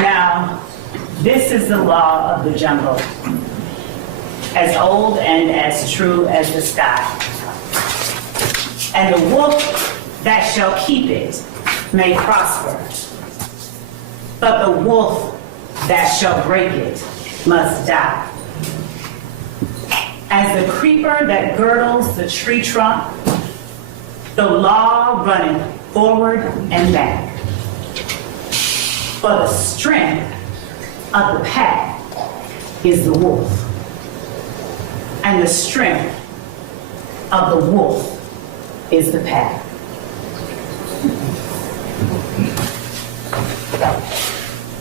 Now, this is the law of the jungle, as old and as true as the sky. And the wolf that shall keep it may prosper, but the wolf that shall break it must die. As the creeper that girdles the tree trunk, the law running forward and back. But the strength of the pack is the wolf. And the strength of the wolf is the pack.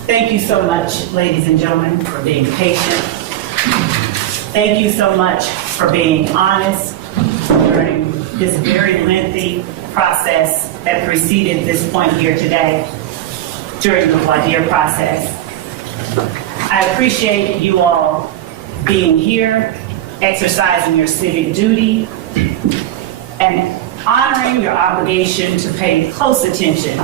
Thank you so much, ladies and gentlemen, for being patient. Thank you so much for being honest during this very lengthy process that preceded this point here today during the voir dire process. I appreciate you all being here, exercising your civic duty, and honoring your obligation to pay close attention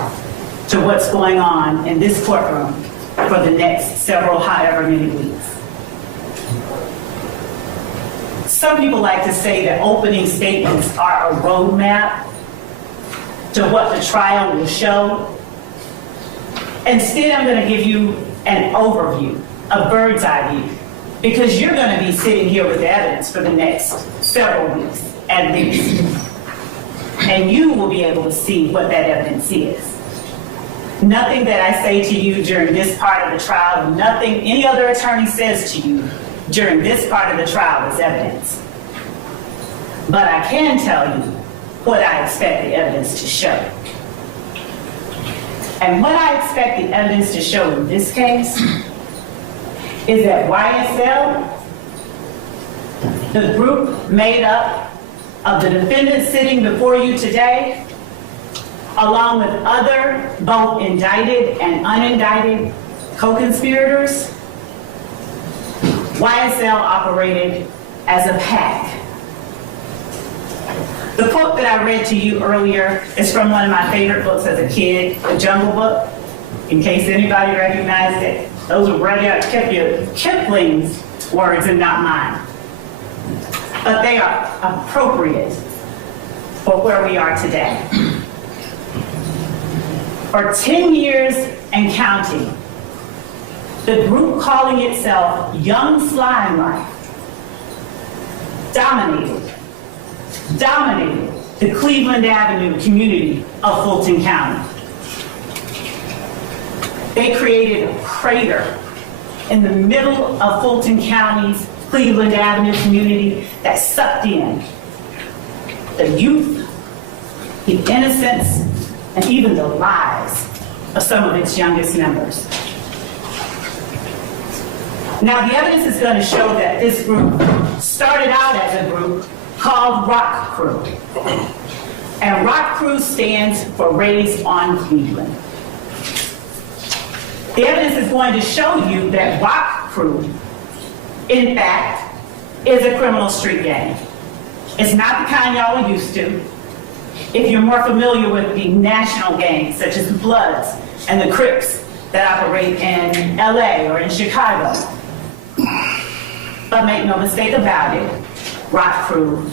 to what's going on in this courtroom for the next several, however many weeks. Some people like to say that opening statements are a roadmap to what the trial will show. Instead, I'm going to give you an overview, a bird's eye view, because you're going to be sitting here with evidence for the next several weeks, at least. And you will be able to see what that evidence is. Nothing that I say to you during this part of the trial, nothing any other attorney says to you during this part of the trial is evidence. But I can tell you what I expect the evidence to show. And what I expect the evidence to show in this case is that YSL, the group made up of the defendants sitting before you today, along with other both indicted and unindicted co-conspirators, YSL operated as a pack. The quote that I read to you earlier is from one of my favorite books as a kid, The Jungle Book. In case anybody recognized it, those were Rudyard Kipling's words and not mine. But they are appropriate for where we are today. For 10 years and counting, the group calling itself Young Slime Life dominated the Cleveland Avenue community of Fulton County. They created a crater in the middle of Fulton County's Cleveland Avenue community that sucked in the youth, the innocence, and even the lives of some of its youngest members. Now, the evidence is going to show that this group started out as a group called Rock Crew. And Rock Crew stands for Raised on Cleveland. The evidence is going to show you that Rock Crew, in fact, is a criminal street gang. It's not the kind y'all are used to. If you're more familiar with the national gangs, such as the Bloods and the Crips that operate in LA or in Chicago. But make no mistake about it, Rock Crew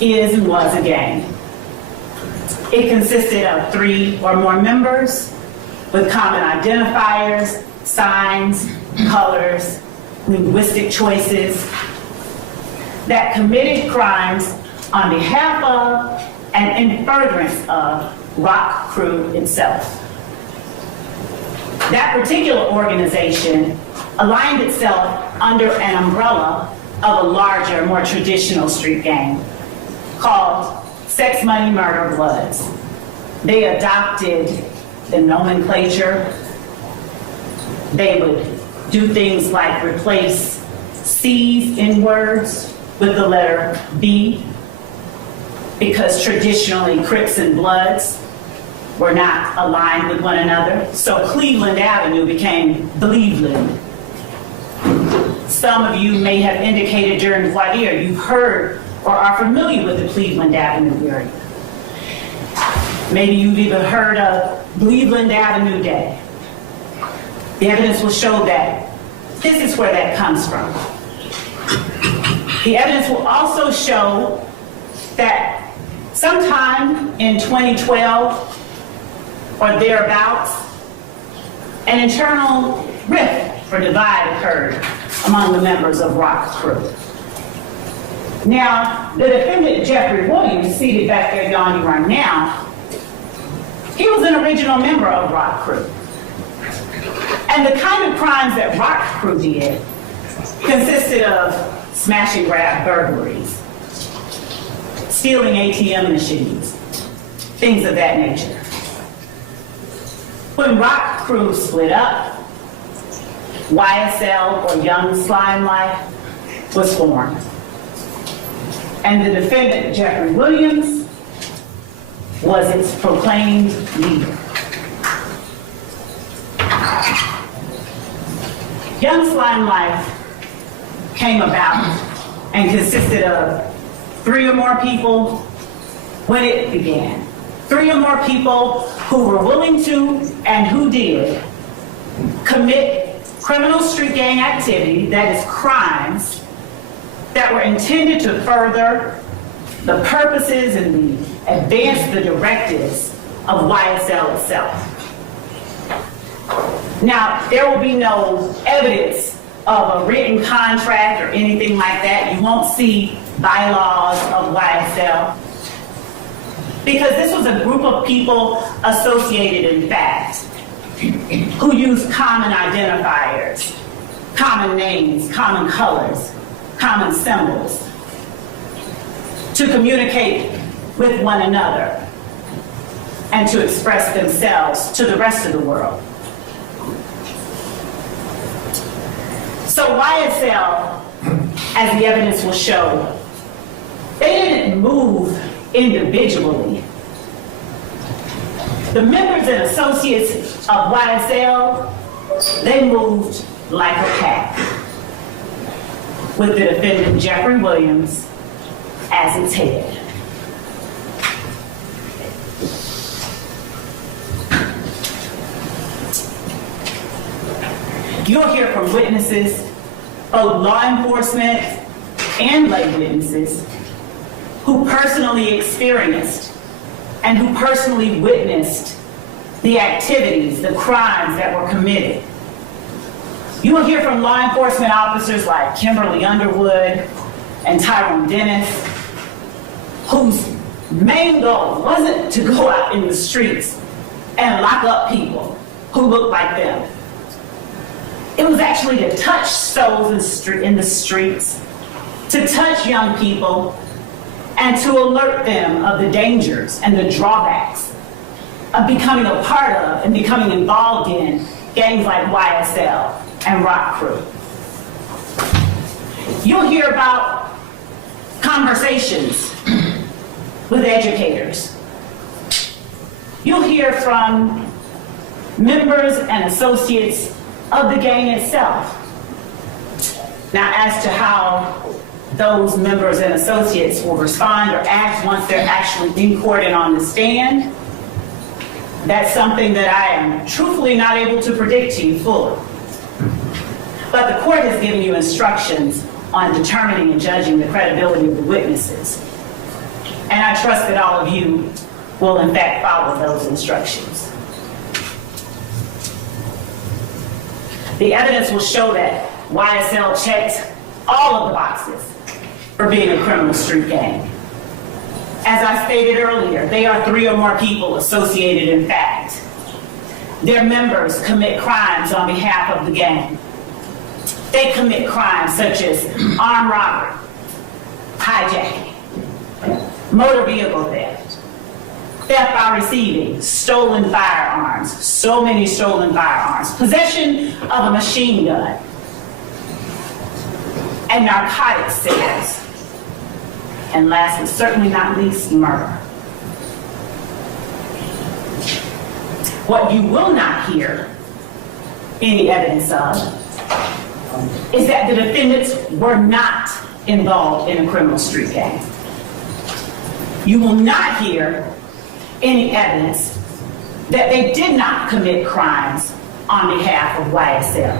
is and was a gang. It consisted of 3 or more members with common identifiers, signs, colors, linguistic choices that committed crimes on behalf of and in furtherance of Rock Crew itself. That particular organization aligned itself under an umbrella of a larger, more traditional street gang called Sex, Money, Murder, Bloods. They adopted the nomenclature. They would do things like replace C's in words with the letter B, because traditionally Crips and Bloods were not aligned with one another. So Cleveland Avenue became Bleveland. Some of you may have indicated during the voir dire you've heard or are familiar with the Cleveland Avenue area. Maybe you've even heard of Cleveland Avenue Day. The evidence will show that this is where that comes from. The evidence will also show that sometime in 2012 or thereabouts, an internal rift or divide occurred among the members of ROC's crew. Now, the defendant, Jeffrey Williams, seated back there yawning right now, he was an original member of ROC crew. And the kind of crimes that ROC crew did consisted of smash and grab burglaries, stealing ATM machines, things of that nature. When ROC crew split up, YSL, or Young Slime Life, was formed. And the defendant, Jeffrey Williams, was its proclaimed leader. Young Slime Life came about and consisted of 3 or more people when it began. 3 or more people who were willing to and who did commit criminal street gang activity, that is crimes, that were intended to further the purposes and advance the directives of YSL itself. Now, there will be no evidence of a written contract or anything like that. You won't see bylaws of YSL, because this was a group of people associated in fact, who used common identifiers, common names, common colors, common symbols to communicate with one another and to express themselves to the rest of the world. So YSL, as the evidence will show, they didn't move individually. The members and associates of YSL, they moved like a pack, with the defendant Jeffrey Williams as its head. You'll hear from witnesses, both law enforcement and lay witnesses, who personally experienced and who personally witnessed the activities, the crimes that were committed. You will hear from law enforcement officers like Kimberly Underwood and Tyrone Dennis, whose main goal wasn't to go out in the streets and lock up people who looked like them. It was actually to touch souls in the streets, to touch young people, and to alert them of the dangers and the drawbacks of becoming a part of and becoming involved in gangs like YSL and ROC crew. You'll hear about conversations with educators. You'll hear from members and associates of the gang itself. Now, as to how those members and associates will respond or act once they're actually in court and on the stand, that's something that I am truthfully not able to predict to you fully. But the court has given you instructions on determining and judging the credibility of the witnesses. And I trust that all of you will in fact follow those instructions. The evidence will show that YSL checked all of the boxes for being a criminal street gang. As I stated earlier, they are 3 or more people associated in fact. Their members commit crimes on behalf of the gang. They commit crimes such as armed robbery, hijacking, motor vehicle theft, theft by receiving, stolen firearms, so many stolen firearms, possession of a machine gun, and narcotic sales. And last but certainly not least, murder. What you will not hear any evidence of is that the defendants were not involved in a criminal street gang. You will not hear any evidence that they did not commit crimes on behalf of YSL.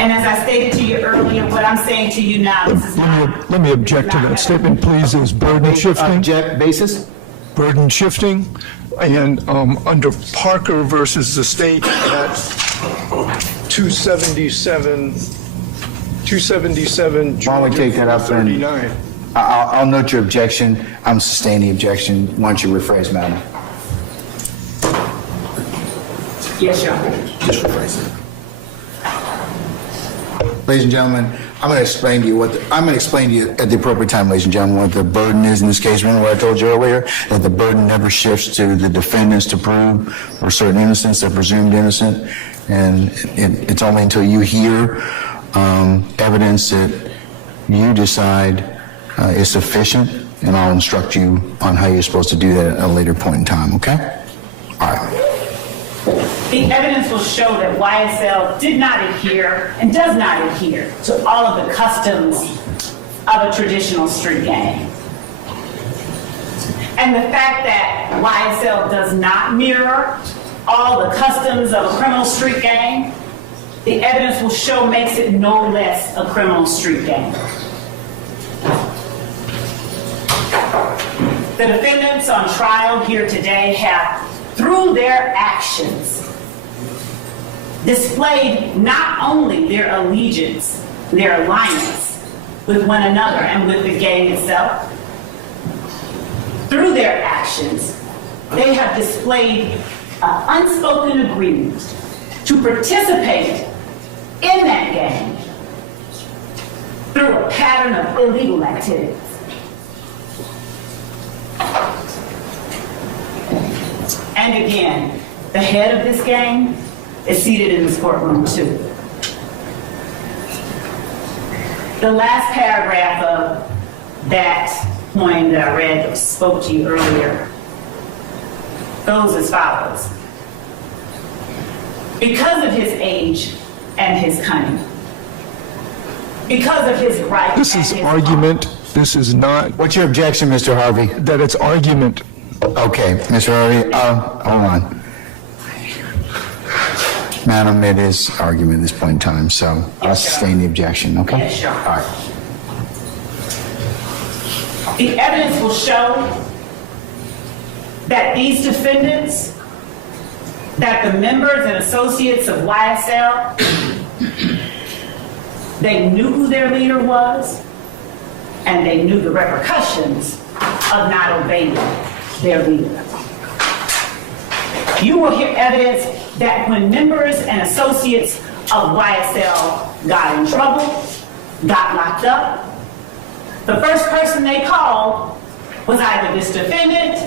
And as I stated to you earlier, what I'm saying to you now, this is not... Let me object to that statement, please. Is burden shifting? Object basis? Burden shifting. And under Parker versus the state at 277, Why don't we take that up then? 39. I'll note your objection. I'm sustaining the objection. Why don't you rephrase, madam? Yes, Your Honor. Just rephrase it. Ladies and gentlemen, I'm going to explain to you at the appropriate time, ladies and gentlemen, what the burden is in this case. Remember what I told you earlier, that the burden never shifts to the defendants to prove for certain innocence, they're presumed innocent, and it's only until you hear evidence that you decide is sufficient, and I'll instruct you on how you're supposed to do that at a later point in time, okay? All right. The evidence will show that YSL did not adhere and does not adhere to all of the customs of a traditional street gang. And the fact that YSL does not mirror all the customs of a criminal street gang, the evidence will show makes it no less a criminal street gang. The defendants on trial here today have, through their actions, displayed not only their allegiance, their alliance with one another and with the gang itself. Through their actions, they have displayed an unspoken agreement to participate in that gang through a pattern of illegal activities. And again, the head of this gang is seated in this courtroom too. The last paragraph of that poem that I read that spoke to you earlier goes as follows. Because of his age and his cunning, because of his right. This is argument. This is not. What's your objection, Mr. Harvey? That it's argument. Okay, Mr. Harvey, hold on. Madam, it is argument at this point in time, so I'll sustain the objection, okay? Yes, sure. All right. The evidence will show that these defendants, that the members and associates of YSL, they knew who their leader was, and they knew the repercussions of not obeying their leader. You will hear evidence that when members and associates of YSL got in trouble, got locked up, the first person they called was either this defendant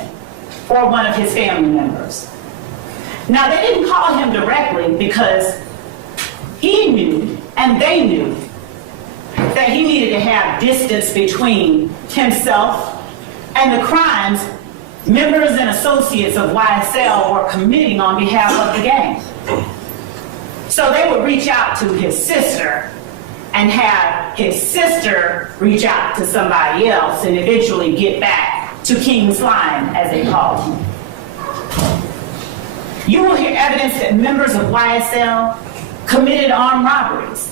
or one of his family members. Now, they didn't call him directly because he knew and they knew that he needed to have distance between himself and the crimes members and associates of YSL were committing on behalf of the gang. So they would reach out to his sister and have his sister reach out to somebody else and eventually get back to King Slime, as they called him. You will hear evidence that members of YSL committed armed robberies.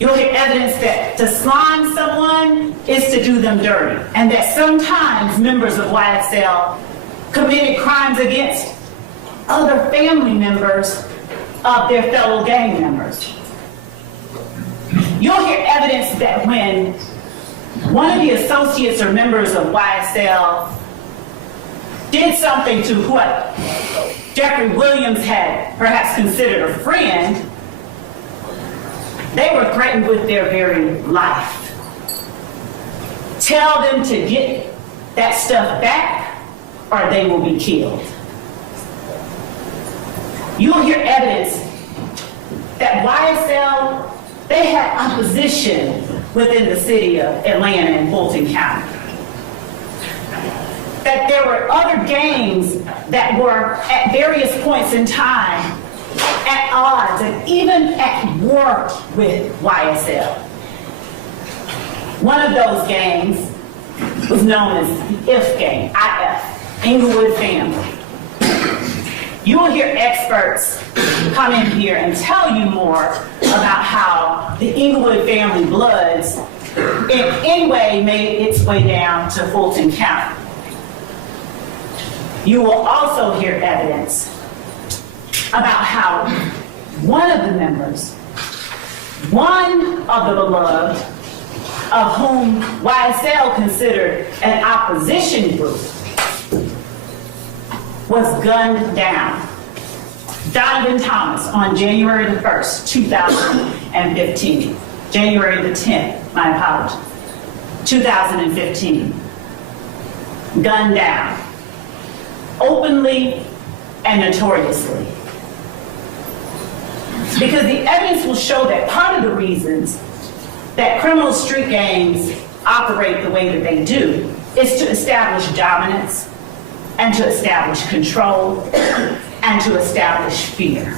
You'll hear evidence that to slime someone is to do them dirty, and that sometimes members of YSL committed crimes against other family members of their fellow gang members. You'll hear evidence that when one of the associates or members of YSL did something to what Jeffrey Williams had perhaps considered a friend, they were threatened with their very life. Tell them to get that stuff back or they will be killed. You'll hear evidence that YSL, they had opposition within the city of Atlanta and Fulton County. That there were other gangs that were at various points in time at odds and even at war with YSL. One of those gangs was known as the IF gang, IF, Inglewood Family. You will hear experts come in here and tell you more about how the Inglewood family Bloods in any way made its way down to Fulton County. You will also hear evidence about how one of the members, one of the beloved, of whom YSL considered an opposition group, was gunned down. Donovan Thomas on January the 1st, 2015. January the 10th, my apologies. 2015. Gunned down. Openly and notoriously. Because the evidence will show that part of the reasons that criminal street gangs operate the way that they do is to establish dominance and to establish control and to establish fear.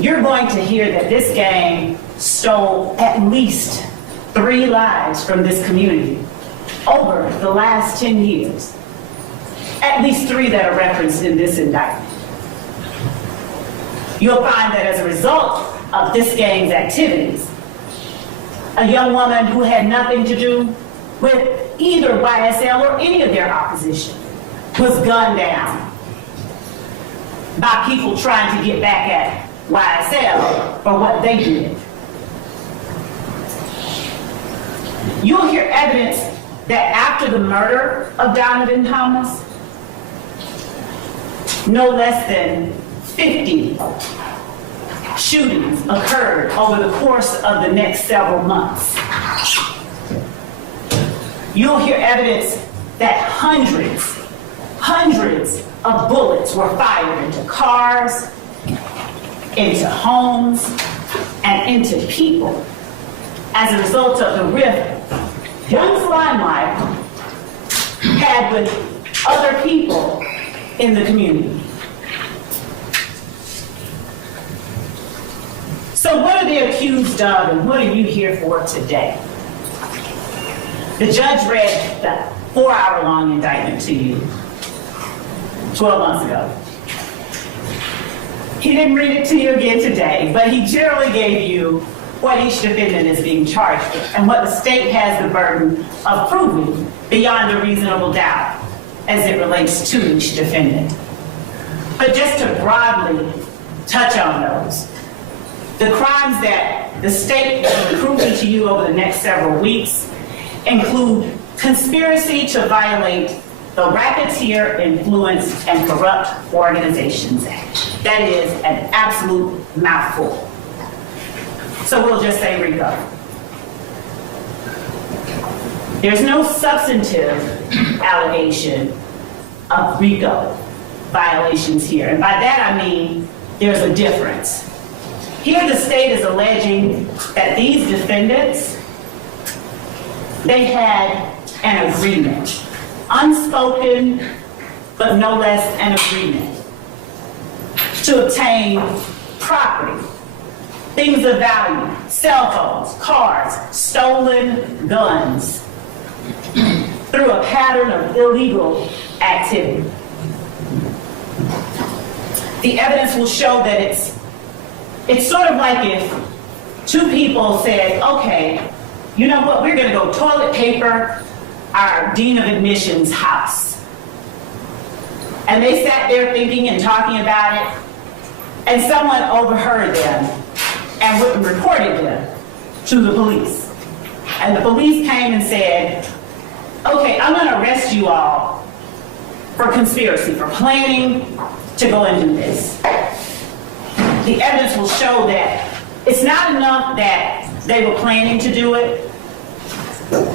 You're going to hear that this gang stole at least 3 lives from this community over the last 10 years. At least 3 that are referenced in this indictment. You'll find that as a result of this gang's activities, a young woman who had nothing to do with either YSL or any of their opposition was gunned down by people trying to get back at YSL for what they did. You'll hear evidence that after the murder of Donovan Thomas, no less than 50 shootings occurred over the course of the next several months. You'll hear evidence that hundreds of bullets were fired into cars, into homes, and into people as a result of the rift young Limelight had with other people in the community. So what are they accused of and what are you here for today? The judge read the 4-hour-long indictment to you 12 months ago. He didn't read it to you again today, but he generally gave you what each defendant is being charged with and what the state has the burden of proving beyond a reasonable doubt as it relates to each defendant. But just to broadly touch on those, the crimes that the state will be proving to you over the next several weeks include conspiracy to violate the Racketeer, Influence, and Corrupt Organizations Act. That is an absolute mouthful. So we'll just say RICO. There's no substantive allegation of RICO violations here. And by that I mean there's a difference. Here the state is alleging that these defendants, they had an agreement, unspoken, but no less an agreement, to obtain property, things of value, cell phones, cars, stolen guns, through a pattern of illegal activity. The evidence will show that it's sort of like if 2 people said, okay, you know what, we're gonna go toilet paper our dean of admissions house. And they sat there thinking and talking about it, and someone overheard them and reported them to the police. And the police came and said, okay, I'm gonna arrest you all for conspiracy, for planning to go and do this. The evidence will show that it's not enough that they were planning to do it.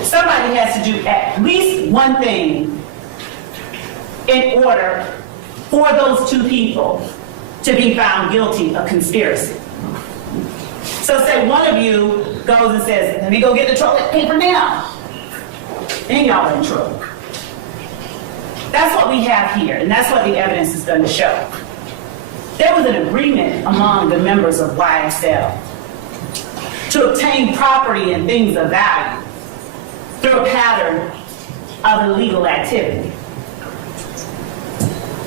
Somebody has to do at least one thing in order for those 2 people to be found guilty of conspiracy. So say one of you goes and says, let me go get the toilet paper now. Then y'all are in trouble. That's what we have here, and that's what the evidence is going to show. There was an agreement among the members of YSL to obtain property and things of value through a pattern of illegal activity.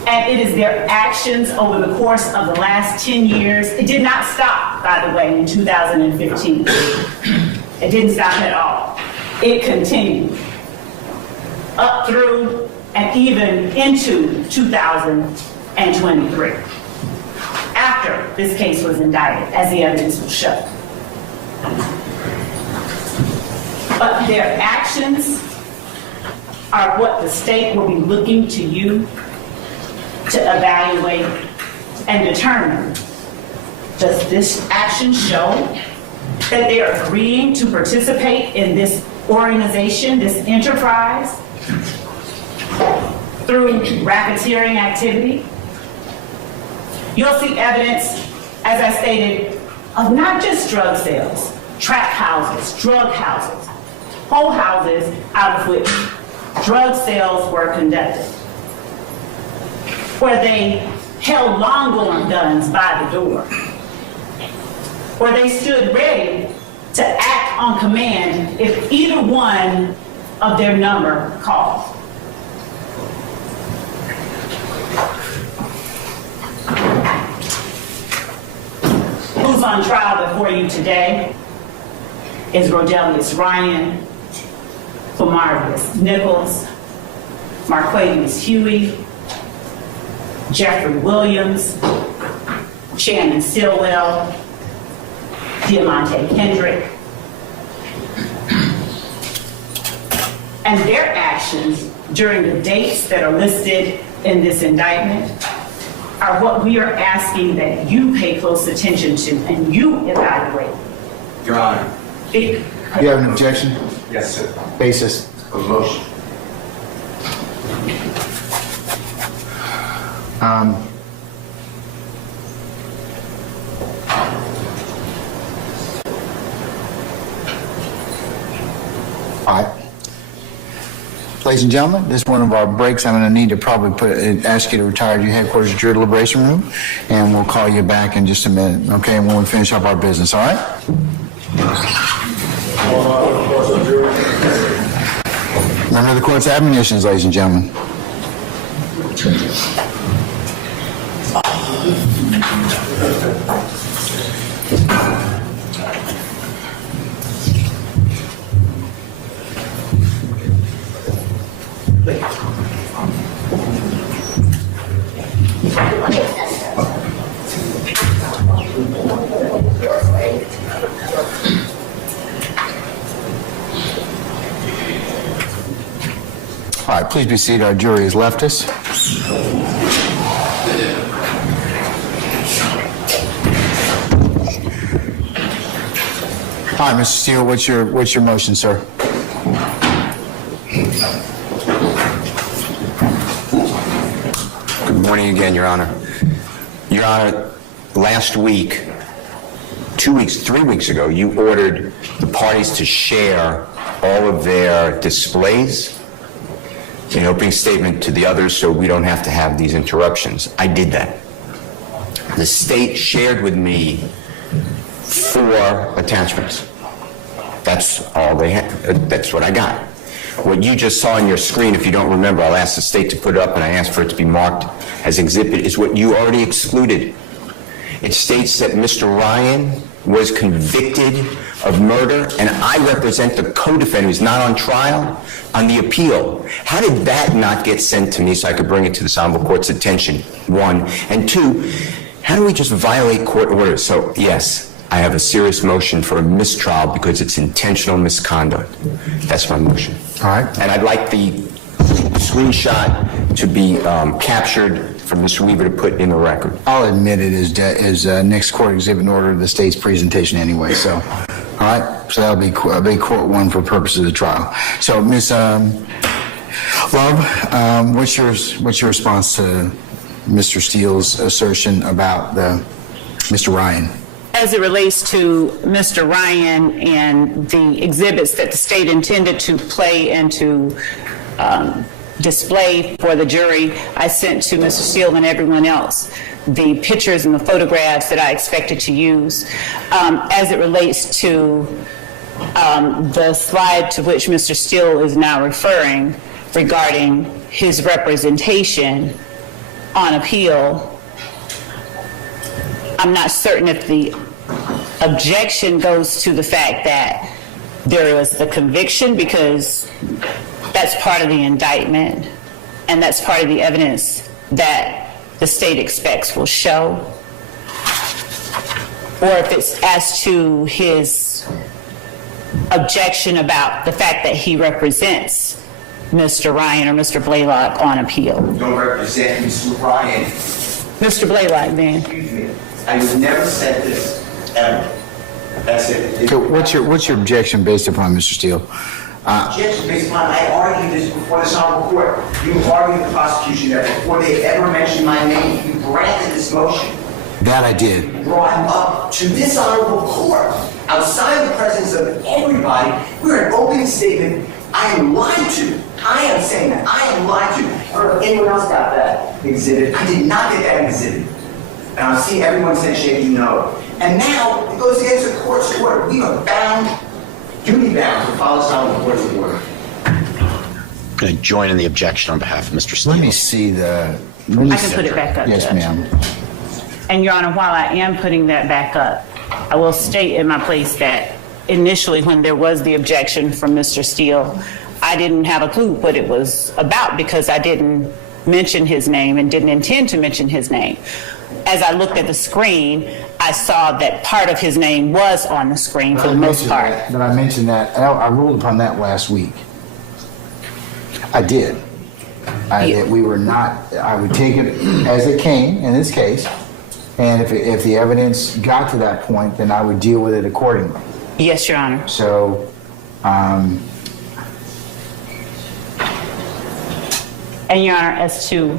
And it is their actions over the course of the last 10 years. It did not stop, by the way, in 2015. It didn't stop at all. It continued up through and even into 2023, after this case was indicted, as the evidence will show. But their actions are what the state will be looking to you to evaluate and determine. Does this action show that they are agreeing to participate in this organization, this enterprise, through racketeering activity? You'll see evidence, as I stated, of not just drug sales, trap houses, drug houses, whole houses out of which drug sales were conducted, where they held long-going guns by the door, where they stood ready to act on command if either one of their number called. Who's on trial before you today is Rodelius Ryan, Marquavius Nichols, Marquavius Huey, Jeffrey Williams, Shannon Stillwell, Diamante Kendrick. And their actions during the dates that are listed in this indictment are what we are asking that you pay close attention to and you evaluate. Your Honor. Do you have an objection? Yes, sir. Basis? A motion. All right. Ladies and gentlemen, this is one of our breaks. I'm going to need to probably ask you to retire to your headquarters at your deliberation room, and we'll call you back in just a minute, okay, and when we finish up our business, all right? Remember the court's admonitions, ladies and gentlemen. All right, please be seated. Our jury has left us. All right, Mr. Steele, what's your motion, sir? Good morning again, Your Honor. Your Honor, last week, 2 weeks, 3 weeks ago, you ordered the parties to share all of their displays in opening statement to the others so we don't have to have these interruptions. I did that. The state shared with me 4 attachments. That's all they had. That's what I got. What you just saw on your screen, if you don't remember, I'll ask the state to put it up and I asked for it to be marked as exhibit, is what you already excluded. It states that Mr. Ryan was convicted of murder, and I represent the co-defendant who's not on trial on the appeal. How did that not get sent to me so I could bring it to this honorable court's attention, 1? And 2, how do we just violate court orders? So, yes, I have a serious motion for a mistrial because it's intentional misconduct. That's my motion. All right. And I'd like the screenshot to be captured for Mr. Weaver to put in the record. I'll admit it is next court exhibit in order of the state's presentation anyway, so. All right, so that'll be court 1 for purposes of the trial. So, Ms. Love, what's your response to Mr. Steele's assertion about Mr. Ryan? As it relates to Mr. Ryan and the exhibits that the state intended to play and to display for the jury, I sent to Mr. Steele and everyone else the pictures and the photographs that I expected to use. As it relates to the slide to which Mr. Steele is now referring regarding his representation on appeal, I'm not certain if the objection goes to the fact that there was the conviction, because that's part of the indictment and that's part of the evidence that the state expects will show, or if it's as to his objection about the fact that he represents Mr. Ryan or Mr. Blaylock on appeal. Don't represent Mr. Ryan. Mr. Blaylock, then. Excuse me. I would never said this, ever. That's it. So what's your objection based upon, Mr. Steele? Objection based upon, I argued this before this honorable court. You argued the prosecution that before they ever mentioned my name, you granted this motion. That I did. You brought him up to this honorable court, outside the presence of everybody. We're an open statement. I am lied to. I am saying that. I am lied to. Or anyone else got that exhibit? I did not get that exhibit. And I'm seeing everyone say shaking no. And now it goes against the court's order. We are bound, duty bound, to follow this honorable court's order. I'm going to join in the objection on behalf of Mr. Steele. Let me see the... I can put it back up, Yes, Judge. ma'am. And Your Honor, while I am putting that back up, I will state in my place that initially when there was the objection from Mr. Steele, I didn't have a clue what it was about because I didn't mention his name and didn't intend to mention his name. As I looked at the screen, I saw that part of his name was on the screen for the most part. But I mentioned that, and I ruled upon that last week. I did. That we were not, I would take it as it came in this case, and if the evidence got to that point, then I would deal with it accordingly. Yes, Your Honor. So, And Your Honor, as to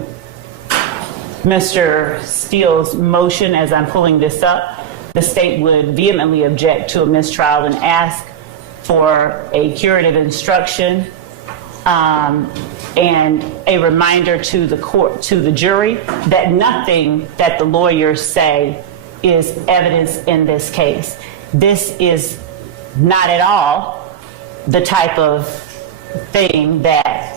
Mr. Steele's motion, as I'm pulling this up, the state would vehemently object to a mistrial and ask for a curative instruction and a reminder to the court, to the jury, that nothing that the lawyers say is evidence in this case. This is not at all the type of thing that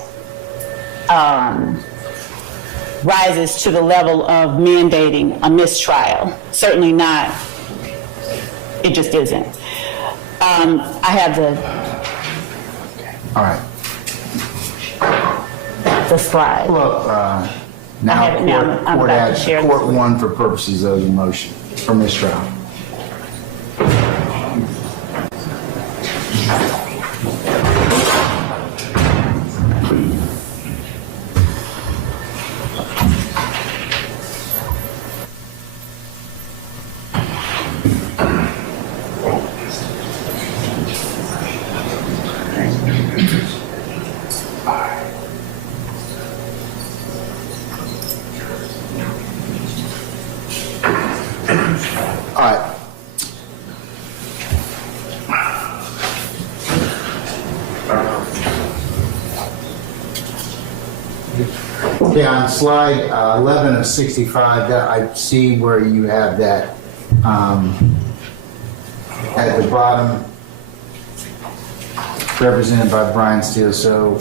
rises to the level of mandating a mistrial. Certainly not. It just isn't. I have all right. the slide. Well, I have now it now. I'm court about to share court this. one for purposes of the motion for mistrial. All right. Okay, on slide 11 of 65, that I see where you have that at the bottom, represented by Brian Steele. So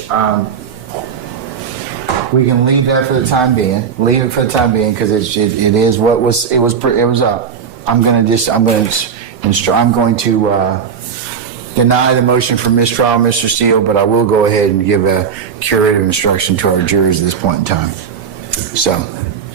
we can leave that for the time being. Leave it for the time being because it is what was it was up. I'm going to deny the motion for mistrial, Mr. Steele, but I will go ahead and give a curative instruction to our jurors at this point in time. So,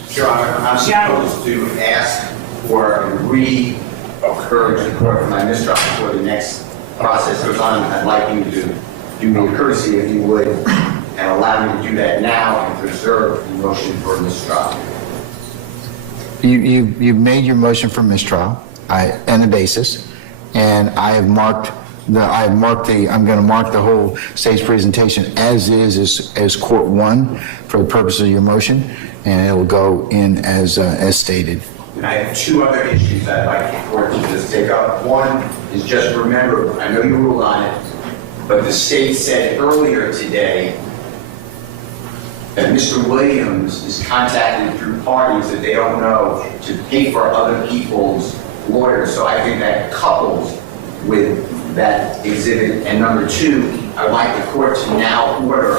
Your Honor, I'm supposed to ask for a re-occurrence report for my mistrial before the next process goes on. I'd like you to do me a courtesy, if you would, and allow me to do that now and preserve the motion for mistrial. you've made your motion for mistrial and the basis, and I'm going to mark the whole state's presentation as court one for the purpose of your motion, and it will go in as stated. And I have two other issues I'd like the court to just take up. One is just remember, I know you ruled on it, but the state said earlier today that Mr. Williams is contacted through parties that they don't know to pay for other people's lawyers. So I think that couples with that exhibit. And number two, I'd like the court to now order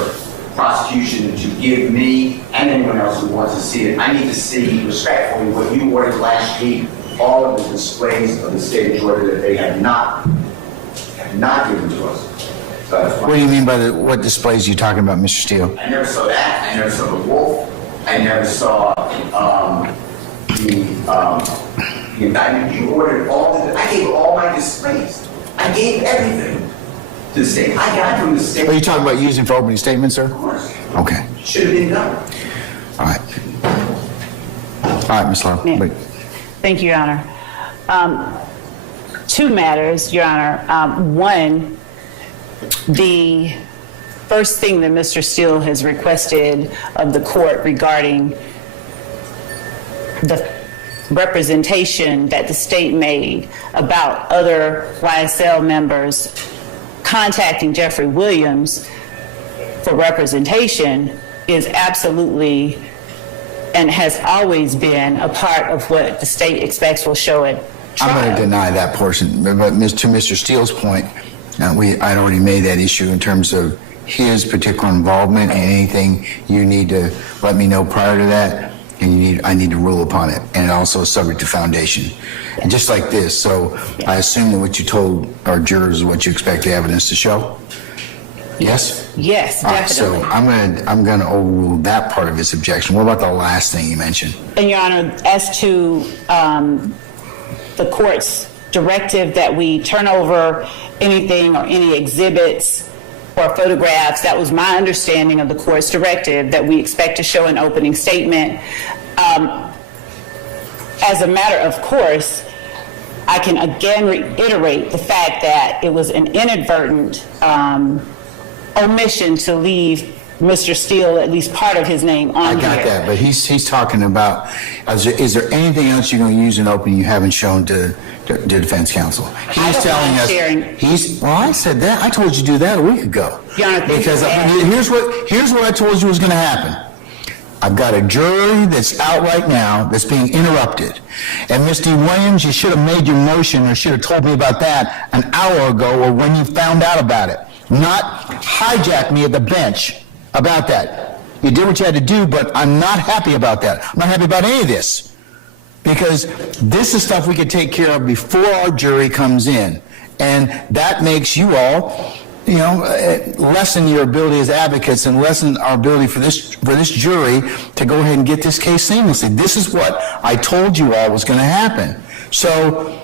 prosecution to give me and anyone else who wants to see it. I need to see respectfully what you ordered last week, all of the displays of the state of Georgia that they have not given to us. So that's What do you mean by what displays are you talking about, Mr. Steele? I never saw that. I never saw the wolf. I never saw the indictment. You ordered I gave all my displays. I gave everything to the state. I got from the state. Are you talking about using for opening statements, sir? Of course. Okay. Should have been done. All right. All right, Ms. Lowe. Yeah. Wait. Thank you, Your Honor. Two matters, Your Honor. One, the first thing that Mr. Steele has requested of the court regarding the representation that the state made about other YSL members contacting Jeffrey Williams for representation is absolutely and has always been a part of what the state expects will show at trial. I'm going to deny that portion. But to Mr. Steele's point, I'd already made that issue in terms of his particular involvement, and anything you need to let me know prior to that, and I need to rule upon it, and also subject to foundation. And just like this, so I assume that what you told our jurors is what you expect the evidence to show? Yes? Yes, All right, so definitely. I'm going to overrule that part of his objection. What about the last thing you mentioned? And Your Honor, as to the court's directive that we turn over anything or any exhibits or photographs, that was my understanding of the court's directive, that we expect to show an opening statement. As a matter of course, I can again reiterate the fact that it was an inadvertent omission to leave Mr. Steele, at least part of his name on here. I got that, but he's talking about, is there anything else you're going to use in opening you haven't shown to defense counsel? He's telling us, well, I said that. I told you to do that a week ago. Because here's what I told you was going to happen. I've got a jury that's out right now that's being interrupted. And Mr. Williams, you should have made your motion or should have told me about that an hour ago or when you found out about it. Not hijack me at the bench about that. You did what you had to do, but I'm not happy about that. I'm not happy about any of this. Because this is stuff we could take care of before our jury comes in. And that makes you all, lessen your ability as advocates and lessen our ability for this jury to go ahead and get this case seamlessly. This is what I told you all was going to happen. So,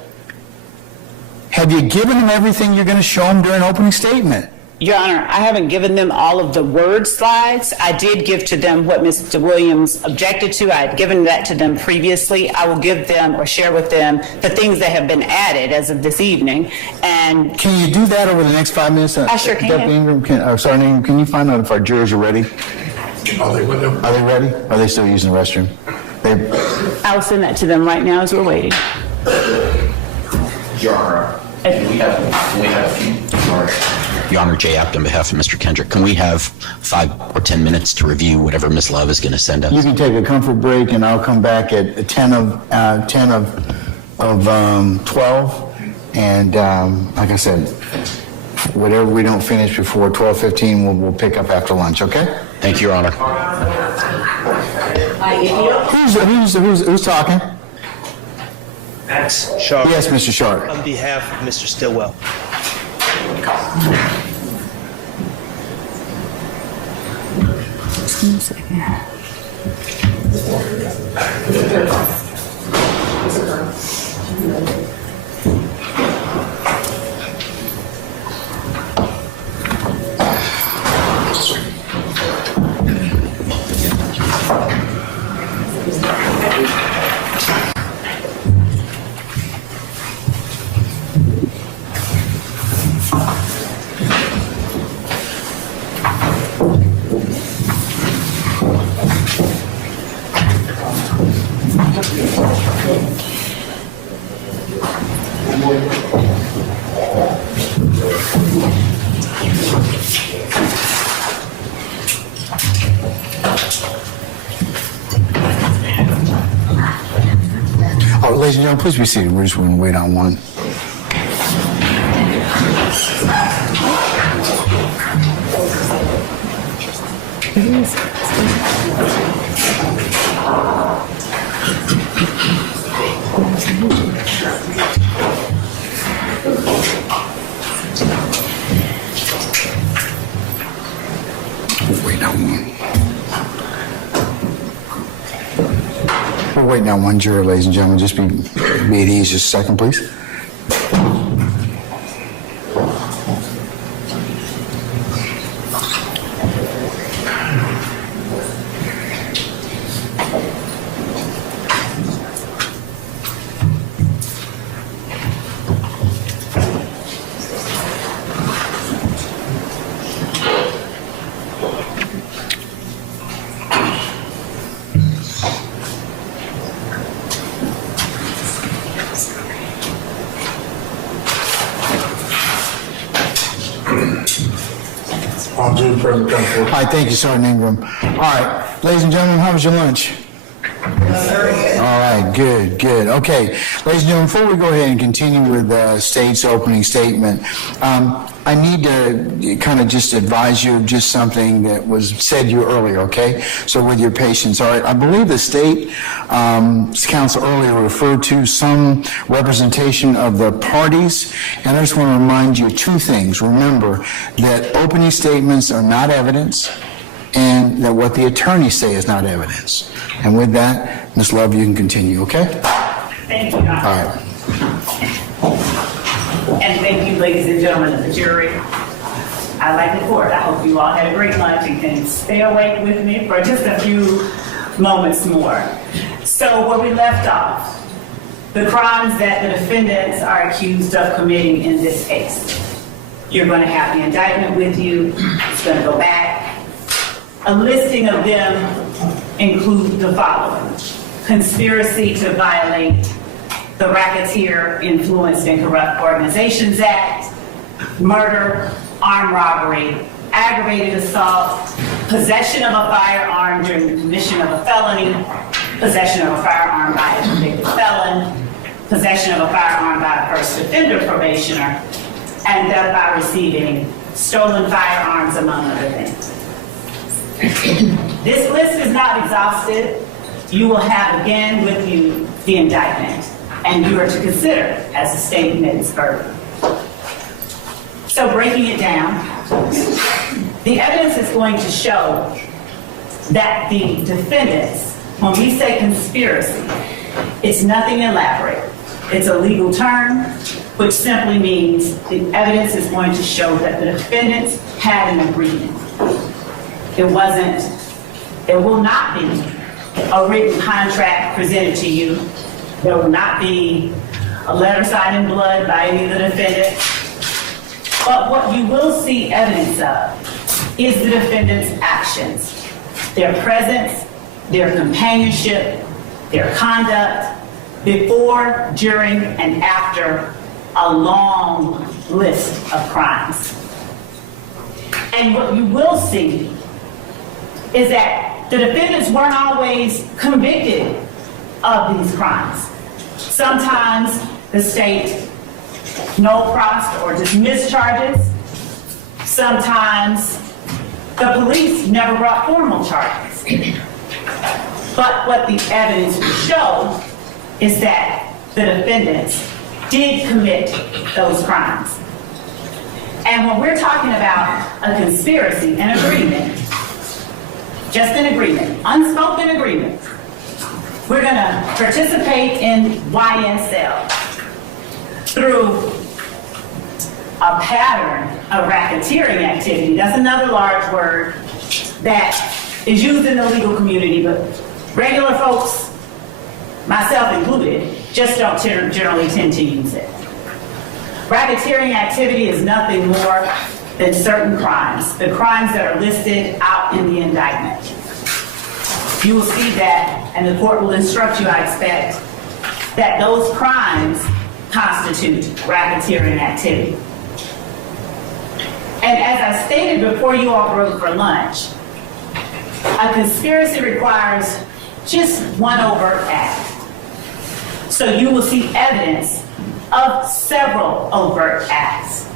have you given them everything you're going to show them during opening statement? Your Honor, I haven't given them all of the word slides. I did give to them what Mr. Williams objected to. I had given that to them previously. I will give them or share with them the things that have been added as of this evening. And can you do that over the next 5 minutes? I sure can. Deputy Ingram, can you find out if our jurors are ready? Are they with them? Are they ready? Are they still using the restroom? I'll send that to them right now as we're waiting. Your Honor, we have a few. Your Honor, Jay Apt on behalf of Mr. Kendrick. Can we have 5 or 10 minutes to review whatever Ms. Love is going to send us? You can take a comfort break, and I'll come back at 10 of 12. And like I said, whatever we don't finish before 12:15, we'll pick up after lunch. Okay? Thank you, Your Honor. Who's talking? Max Sharp. Yes, Mr. Sharp. On behalf of Mr. Stillwell. Just 1 second. Ladies and gentlemen, please be seated. We're just going to wait on one. Wait, now one. We're waiting on one juror, ladies and gentlemen. Just be at ease just a second, please. All right, thank you, Sergeant Ingram. All right, ladies and gentlemen, how was your lunch? All right, good. Okay, ladies and gentlemen, before we go ahead and continue with the state's opening statement, I need to kind of just advise you of just something that was said to you earlier, okay? So with your patience, all right, I believe the state counsel earlier referred to some representation of the parties, and I just want to remind you two things. Remember that opening statements are not evidence, and that what the attorneys say is not evidence. And with that, Ms. Love, you can continue, okay? Thank you, Your Honor. All right. And thank you, ladies and gentlemen of the jury. I like the court. I hope you all had a great lunch and can stay awake with me for just a few moments more. So where we left off, the crimes that the defendants are accused of committing in this case. You're going to have the indictment with you. It's going to go back. A listing of them include the following: conspiracy to violate the Racketeer, Influenced, and Corrupt Organizations Act, murder, armed robbery, aggravated assault, possession of a firearm during the commission of a felony, possession of a firearm by a convicted felon, possession of a firearm by a first offender probationer, and death by receiving stolen firearms, among other things. This list is not exhaustive. You will have again with you the indictment, and you are to consider as the state admits burden. So breaking it down, the evidence is going to show that the defendants, when we say conspiracy, it's nothing elaborate. It's a legal term, which simply means the evidence is going to show that the defendants had an agreement. It will not be a written contract presented to you. There will not be a letter signed in blood by any of the defendants. But what you will see evidence of is the defendants' actions, their presence, their companionship, their conduct, before, during, and after a long list of crimes. And what you will see is that the defendants weren't always convicted of these crimes. Sometimes the state no-prossed or dismissed charges. Sometimes the police never brought formal charges. But what the evidence will show is that the defendants did commit those crimes. And when we're talking about a conspiracy, an agreement, just an agreement, unspoken agreement, we're going to participate in YSL through a pattern of racketeering activity. That's another large word that is used in the legal community, but regular folks, myself included, just don't generally tend to use it. Racketeering activity is nothing more than certain crimes, the crimes that are listed out in the indictment. You will see that, and the court will instruct you, I expect, that those crimes constitute racketeering activity. And as I stated before you all broke for lunch, a conspiracy requires just one overt act. So you will see evidence of several overt acts.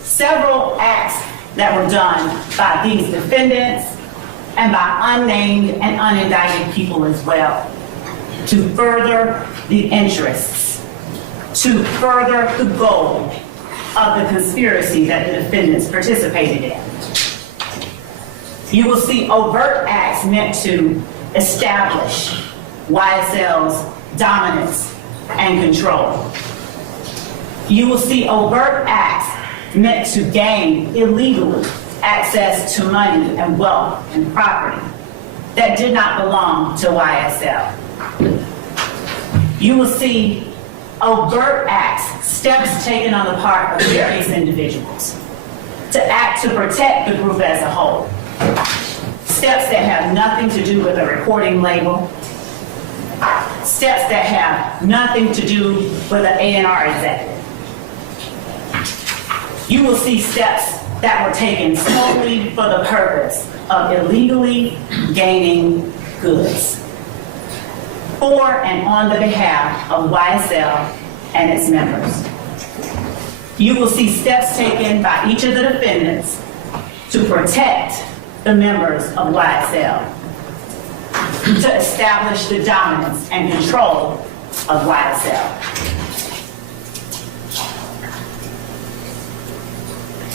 Several acts that were done by these defendants and by unnamed and unindicted people as well, to further the interests, to further the goal of the conspiracy that the defendants participated in. You will see overt acts meant to establish YSL's dominance and control. You will see overt acts meant to gain illegally access to money and wealth and property that did not belong to YSL. You will see overt acts, steps taken on the part of various individuals to act to protect the group as a whole. Steps that have nothing to do with a recording label. Steps that have nothing to do with an A&R executive. You will see steps that were taken solely for the purpose of illegally gaining goods for and on the behalf of YSL and its members. You will see steps taken by each of the defendants to protect the members of YSL, to establish the dominance and control of YSL.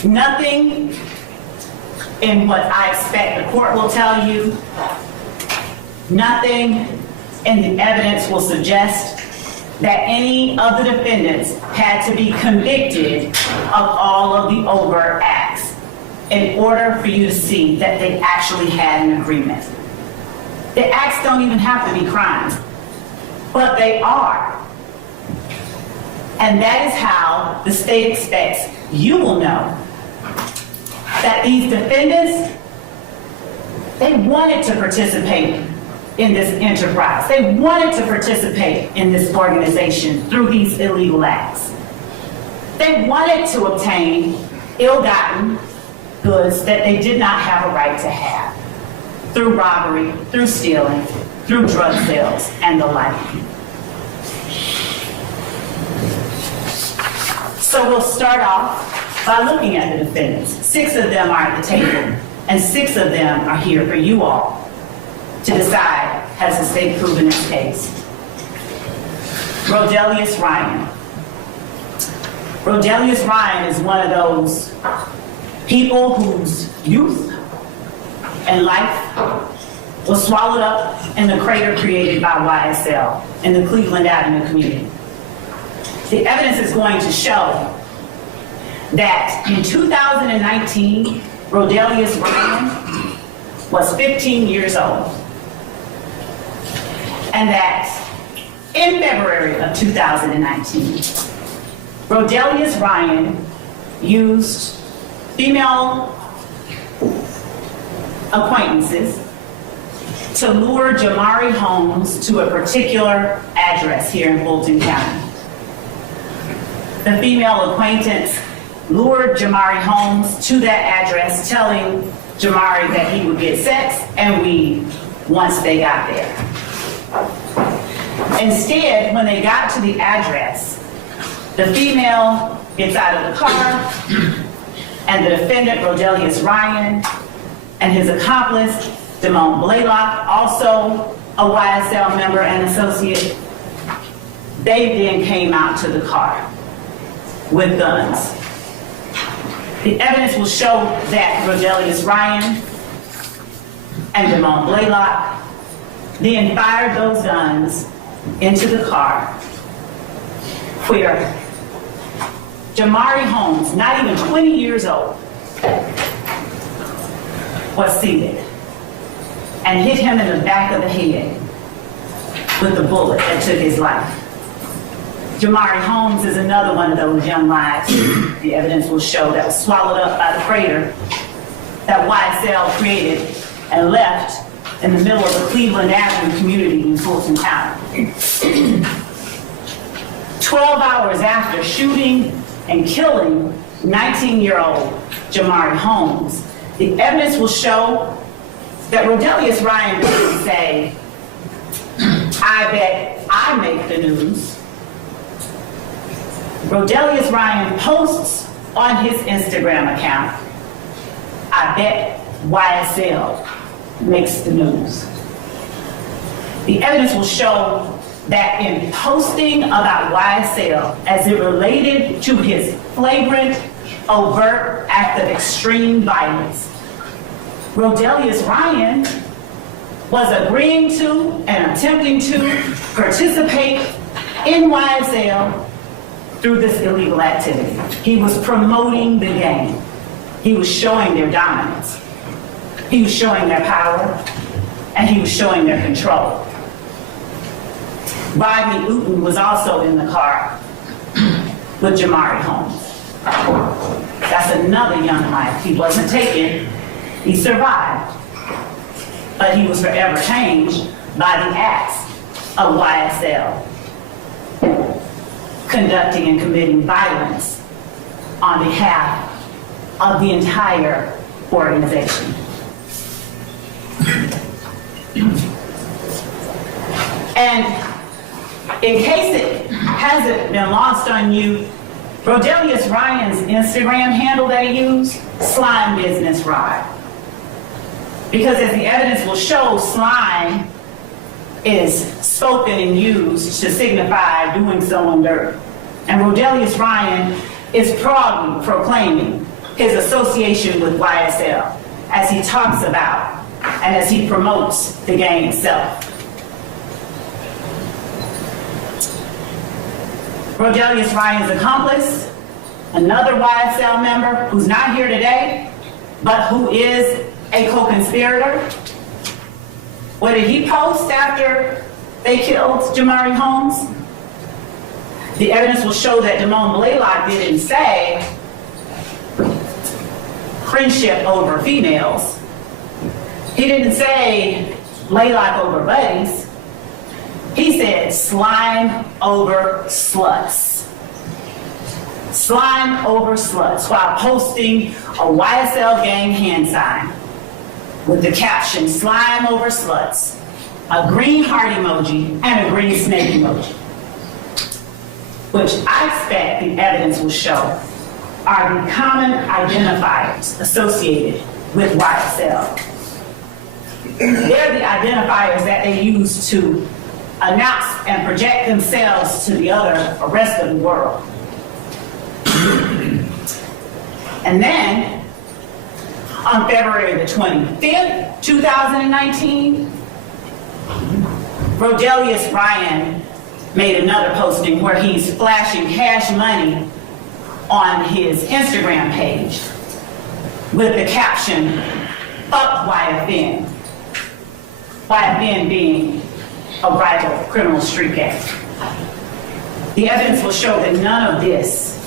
Nothing in what I expect the court will tell you, nothing in the evidence will suggest that any of the defendants had to be convicted of all of the overt acts in order for you to see that they actually had an agreement. The acts don't even have to be crimes, but they are. And that is how the state expects you will know that these defendants, they wanted to participate in this enterprise. They wanted to participate in this organization through these illegal acts. They wanted to obtain ill-gotten goods that they did not have a right to have through robbery, through stealing, through drug sales, and the like. So we'll start off by looking at the defendants. 6 of them are at the table, and 6 of them are here for you all to decide, has the state proven its case? Rodelius Ryan. Rodelius Ryan is one of those people whose youth and life was swallowed up in the crater created by YSL in the Cleveland Avenue community. The evidence is going to show that in 2019, Rodelius Ryan was 15 years old. And that in February of 2019, Rodelius Ryan used female acquaintances to lure Jamari Holmes to a particular address here in Fulton County. The female acquaintance lured Jamari Holmes to that address, telling Jamari that he would get sex and weed once they got there. Instead, when they got to the address, the female gets out of the car, and the defendant, Rodelius Ryan, and his accomplice, Damone Blaylock, also a YSL member and associate, they then came out to the car with guns. The evidence will show that Rodelius Ryan and Damone Blaylock then fired those guns into the car where Jamari Holmes, not even 20 years old, was seated and hit him in the back of the head with the bullet that took his life. Jamari Holmes is another one of those young lives, the evidence will show, that was swallowed up by the crater that YSL created and left in the middle of the Cleveland Avenue community in Fulton County. 12 hours after shooting and killing 19-year-old Jamari Holmes, the evidence will show that Rodelius Ryan didn't say, "I bet I make the news." Rodelius Ryan posts on his Instagram account, "I bet YSL makes the news. The evidence will show that in posting about YSL as it related to his flagrant, overt act of extreme violence, Rodelius Ryan was agreeing to and attempting to participate in YSL through this illegal activity. He was promoting the gang. He was showing their dominance. He was showing their power, and he was showing their control. Rodney Uten was also in the car with Jamari Holmes. That's another young life. He wasn't taken, he survived. But he was forever changed by the acts of YSL, conducting and committing violence on behalf of the entire organization. And in case it hasn't been lost on you, Rodelius Ryan's Instagram handle that he used, Slime Business Rod. Because as the evidence will show, slime is spoken and used to signify doing someone dirt. And Rodelius Ryan is proudly proclaiming his association with YSL as he talks about and as he promotes the gang itself. Rodelius Ryan's accomplice, another YSL member who's not here today, but who is a co-conspirator. What did he post after they killed Jamari Holmes? The evidence will show that Damone Blaylock didn't say friendship over females. He didn't say Blaylock over buddies. He said slime over sluts. Slime over sluts while posting a YSL gang hand sign with the caption, slime over sluts, a green heart emoji, and a green snake emoji, which I expect the evidence will show are the common identifiers associated with YSL. They're the identifiers that they use to announce and project themselves to the rest of the world. And then, on February the 25th, 2019, Rodelius Ryan made another posting where he's flashing cash money on his Instagram page with the caption, "Fuck YFN." YFN being a rival criminal street gang. The evidence will show that none of this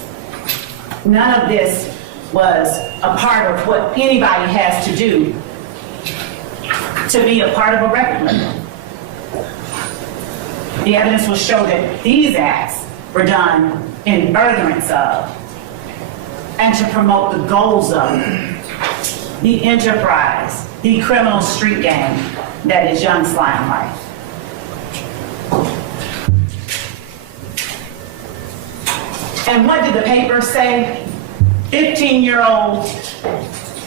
was a part of what anybody has to do to be a part of a record label. The evidence will show that these acts were done in furtherance of and to promote the goals of the enterprise, the criminal street gang that is Young Slime Life. And what did the paper say? 15-year-old,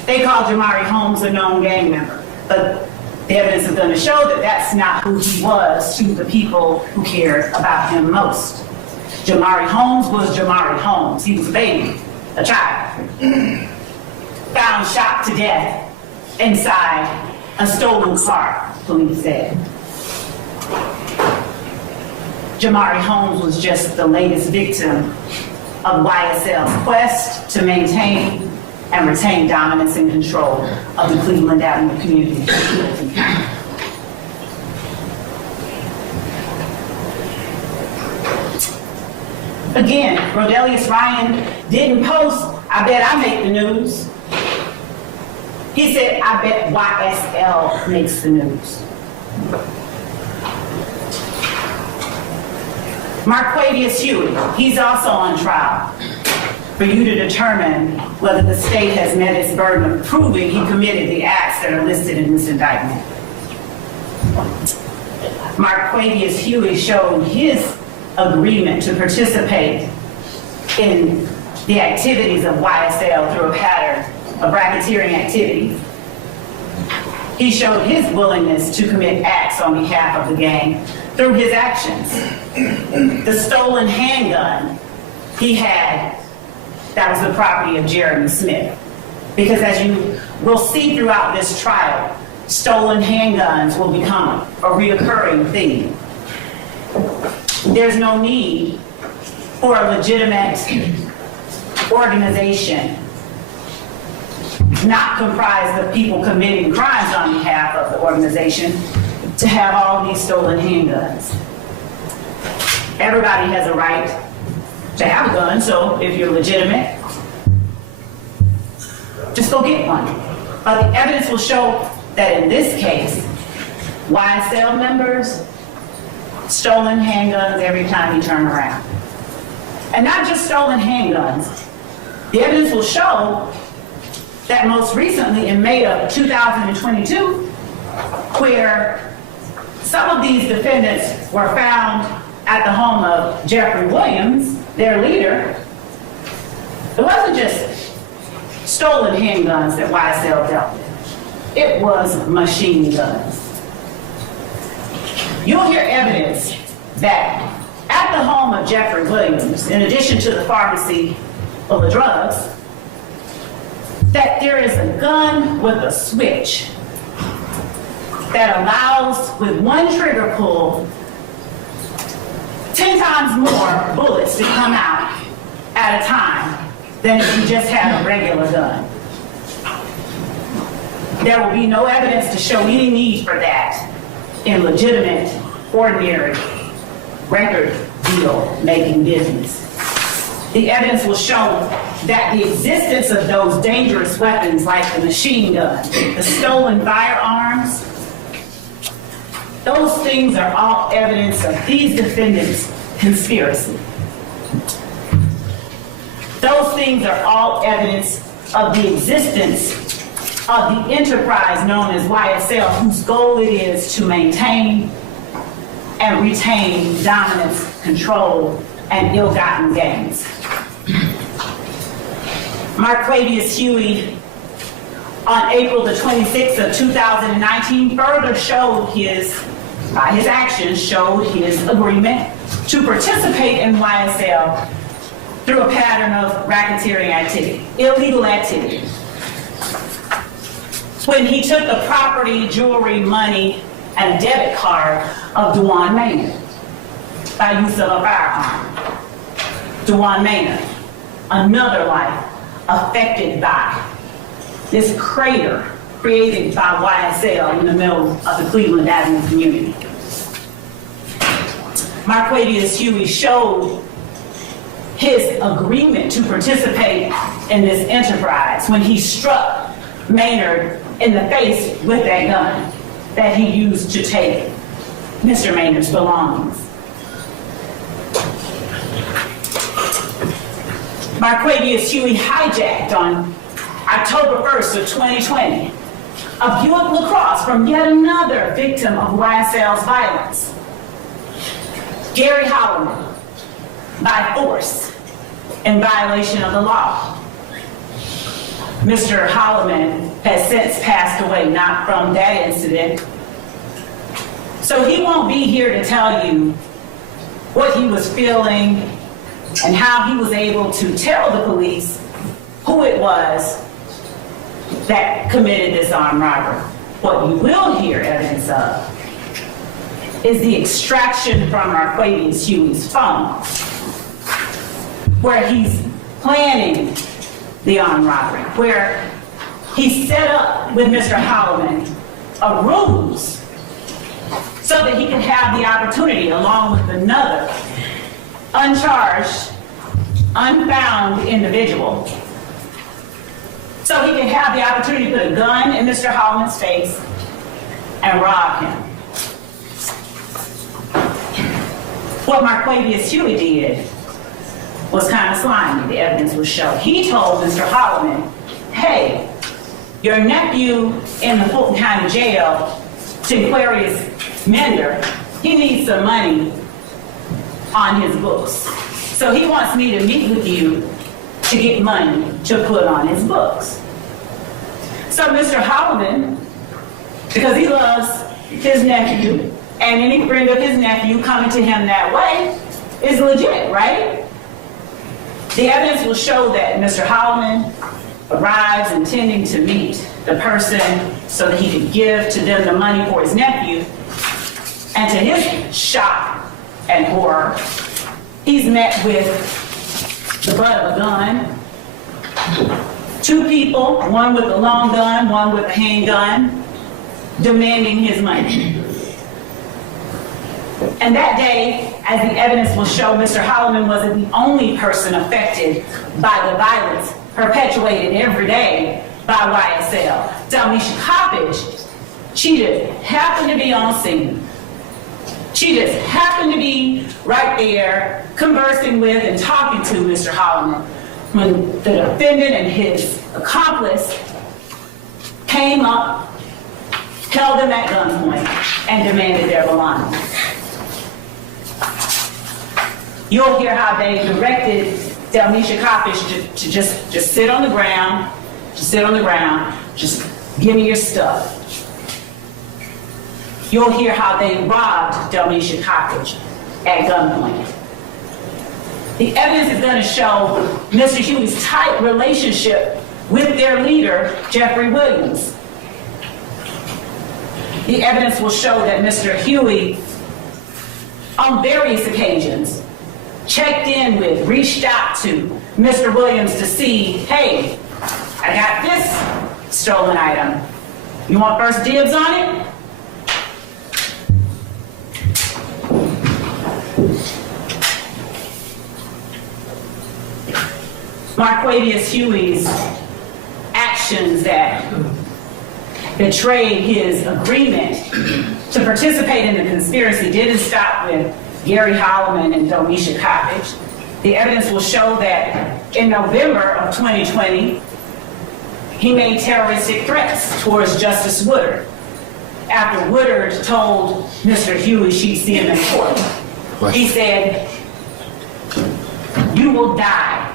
they called Jamari Holmes a known gang member. But the evidence is going to show that that's not who he was to the people who cared about him most. Jamari Holmes was Jamari Holmes. He was a baby, a child, found shot to death inside a stolen car, police said. Jamari Holmes was just the latest victim of YSL's quest to maintain and retain dominance and control of the Cleveland Avenue community. Again, Rodelius Ryan didn't post, "I bet I make the news." He said, "I bet YSL makes the news." Marquavius Huey, he's also on trial for you to determine whether the state has met its burden of proving he committed the acts that are listed in this indictment. Marquavius Huey showed his agreement to participate in the activities of YSL through a pattern of racketeering activity. He showed his willingness to commit acts on behalf of the gang through his actions. The stolen handgun he had, that was the property of Jeremy Smith. Because as you will see throughout this trial, stolen handguns will become a reoccurring theme. There's no need for a legitimate organization not comprised of people committing crimes on behalf of the organization to have all these stolen handguns. Everybody has a right to have a gun, so if you're legitimate, just go get one. But the evidence will show that in this case, YSL members, stolen handguns every time you turn around. And not just stolen handguns. The evidence will show that most recently in May of 2022, where some of these defendants were found at the home of Jeffrey Williams, their leader, it wasn't just stolen handguns that YSL dealt with. It was machine guns. You'll hear evidence that at the home of Jeffrey Williams, in addition to the pharmacy of the drugs, that there is a gun with a switch that allows, with one trigger pull, 10 times more bullets to come out at a time than if you just had a regular gun. There will be no evidence to show any need for that in legitimate, ordinary, record deal making business. The evidence will show that the existence of those dangerous weapons like the machine gun, the stolen firearms, those things are all evidence of these defendants' conspiracy. Those things are all evidence of the existence of the enterprise known as YSL, whose goal it is to maintain and retain dominance, control, and ill-gotten gains. Marquavius Huey, on April the 26th of 2019, further showed his actions showed his agreement to participate in YSL through a pattern of racketeering activity, illegal activity. When he took the property, jewelry, money, and a debit card of Dewan Maynard by use of a firearm. Dewan Maynard, another life affected by this crater created by YSL in the middle of the Cleveland Avenue community. Marquavius Huey showed his agreement to participate in this enterprise when he struck Maynard in the face with that gun that he used to take Mr. Maynard's belongings. Marquavius Huey hijacked on October 1st of 2020 a Buick LaCrosse from yet another victim of YSL's violence, Gary Holloman, by force in violation of the law. Mr. Holloman has since passed away, not from that incident. So he won't be here to tell you what he was feeling and how he was able to tell the police who it was that committed this armed robbery. What you will hear evidence of is the extraction from Marquavius Huey's phone, where he's planning the armed robbery, where he set up with Mr. Holloman a ruse so that he could have the opportunity, along with another uncharged, unfound individual, so he can have the opportunity to put a gun in Mr. Holloman's face and rob him. What Marquavius Huey did was kind of slimy, the evidence will show. He told Mr. Holloman, hey, your nephew in the Fulton County Jail, Tinquarius Mender, he needs some money on his books. So he wants me to meet with you to get money to put on his books. So Mr. Holloman because he loves his nephew, and any friend of his nephew coming to him that way is legit, right? The evidence will show that Mr. Holloman arrives intending to meet the person so that he could give to them the money for his nephew, and to his shock and horror, he's met with the butt of a gun. Two people, one with a long gun, one with a handgun, demanding his money. And that day, as the evidence will show, Mr. Holloman wasn't the only person affected by the violence perpetuated every day by YSL. Dalmisha Coppage, she just happened to be on scene. She just happened to be right there conversing with and talking to Mr. Holloman when the defendant and his accomplice came up, held him at gunpoint, and demanded their belongings. You'll hear how they directed Dalmisha Coppage to just sit on the ground, just give me your stuff. You'll hear how they robbed Dalmisha Coppage at gunpoint. The evidence is going to show Mr. Huey's tight relationship with their leader, Jeffrey Williams. The evidence will show that Mr. Huey, on various occasions, checked in with, reached out to Mr. Williams to see, hey, I got this stolen item. You want first dibs on it? Marquavius Huey's actions that betrayed his agreement to participate in the conspiracy didn't stop with Gary Holloman and Dalmisha Coppage. The evidence will show that in November of 2020, he made terroristic threats towards Justice Woodard after Woodard told Mr. Huey she'd see him in court. He said, "You will die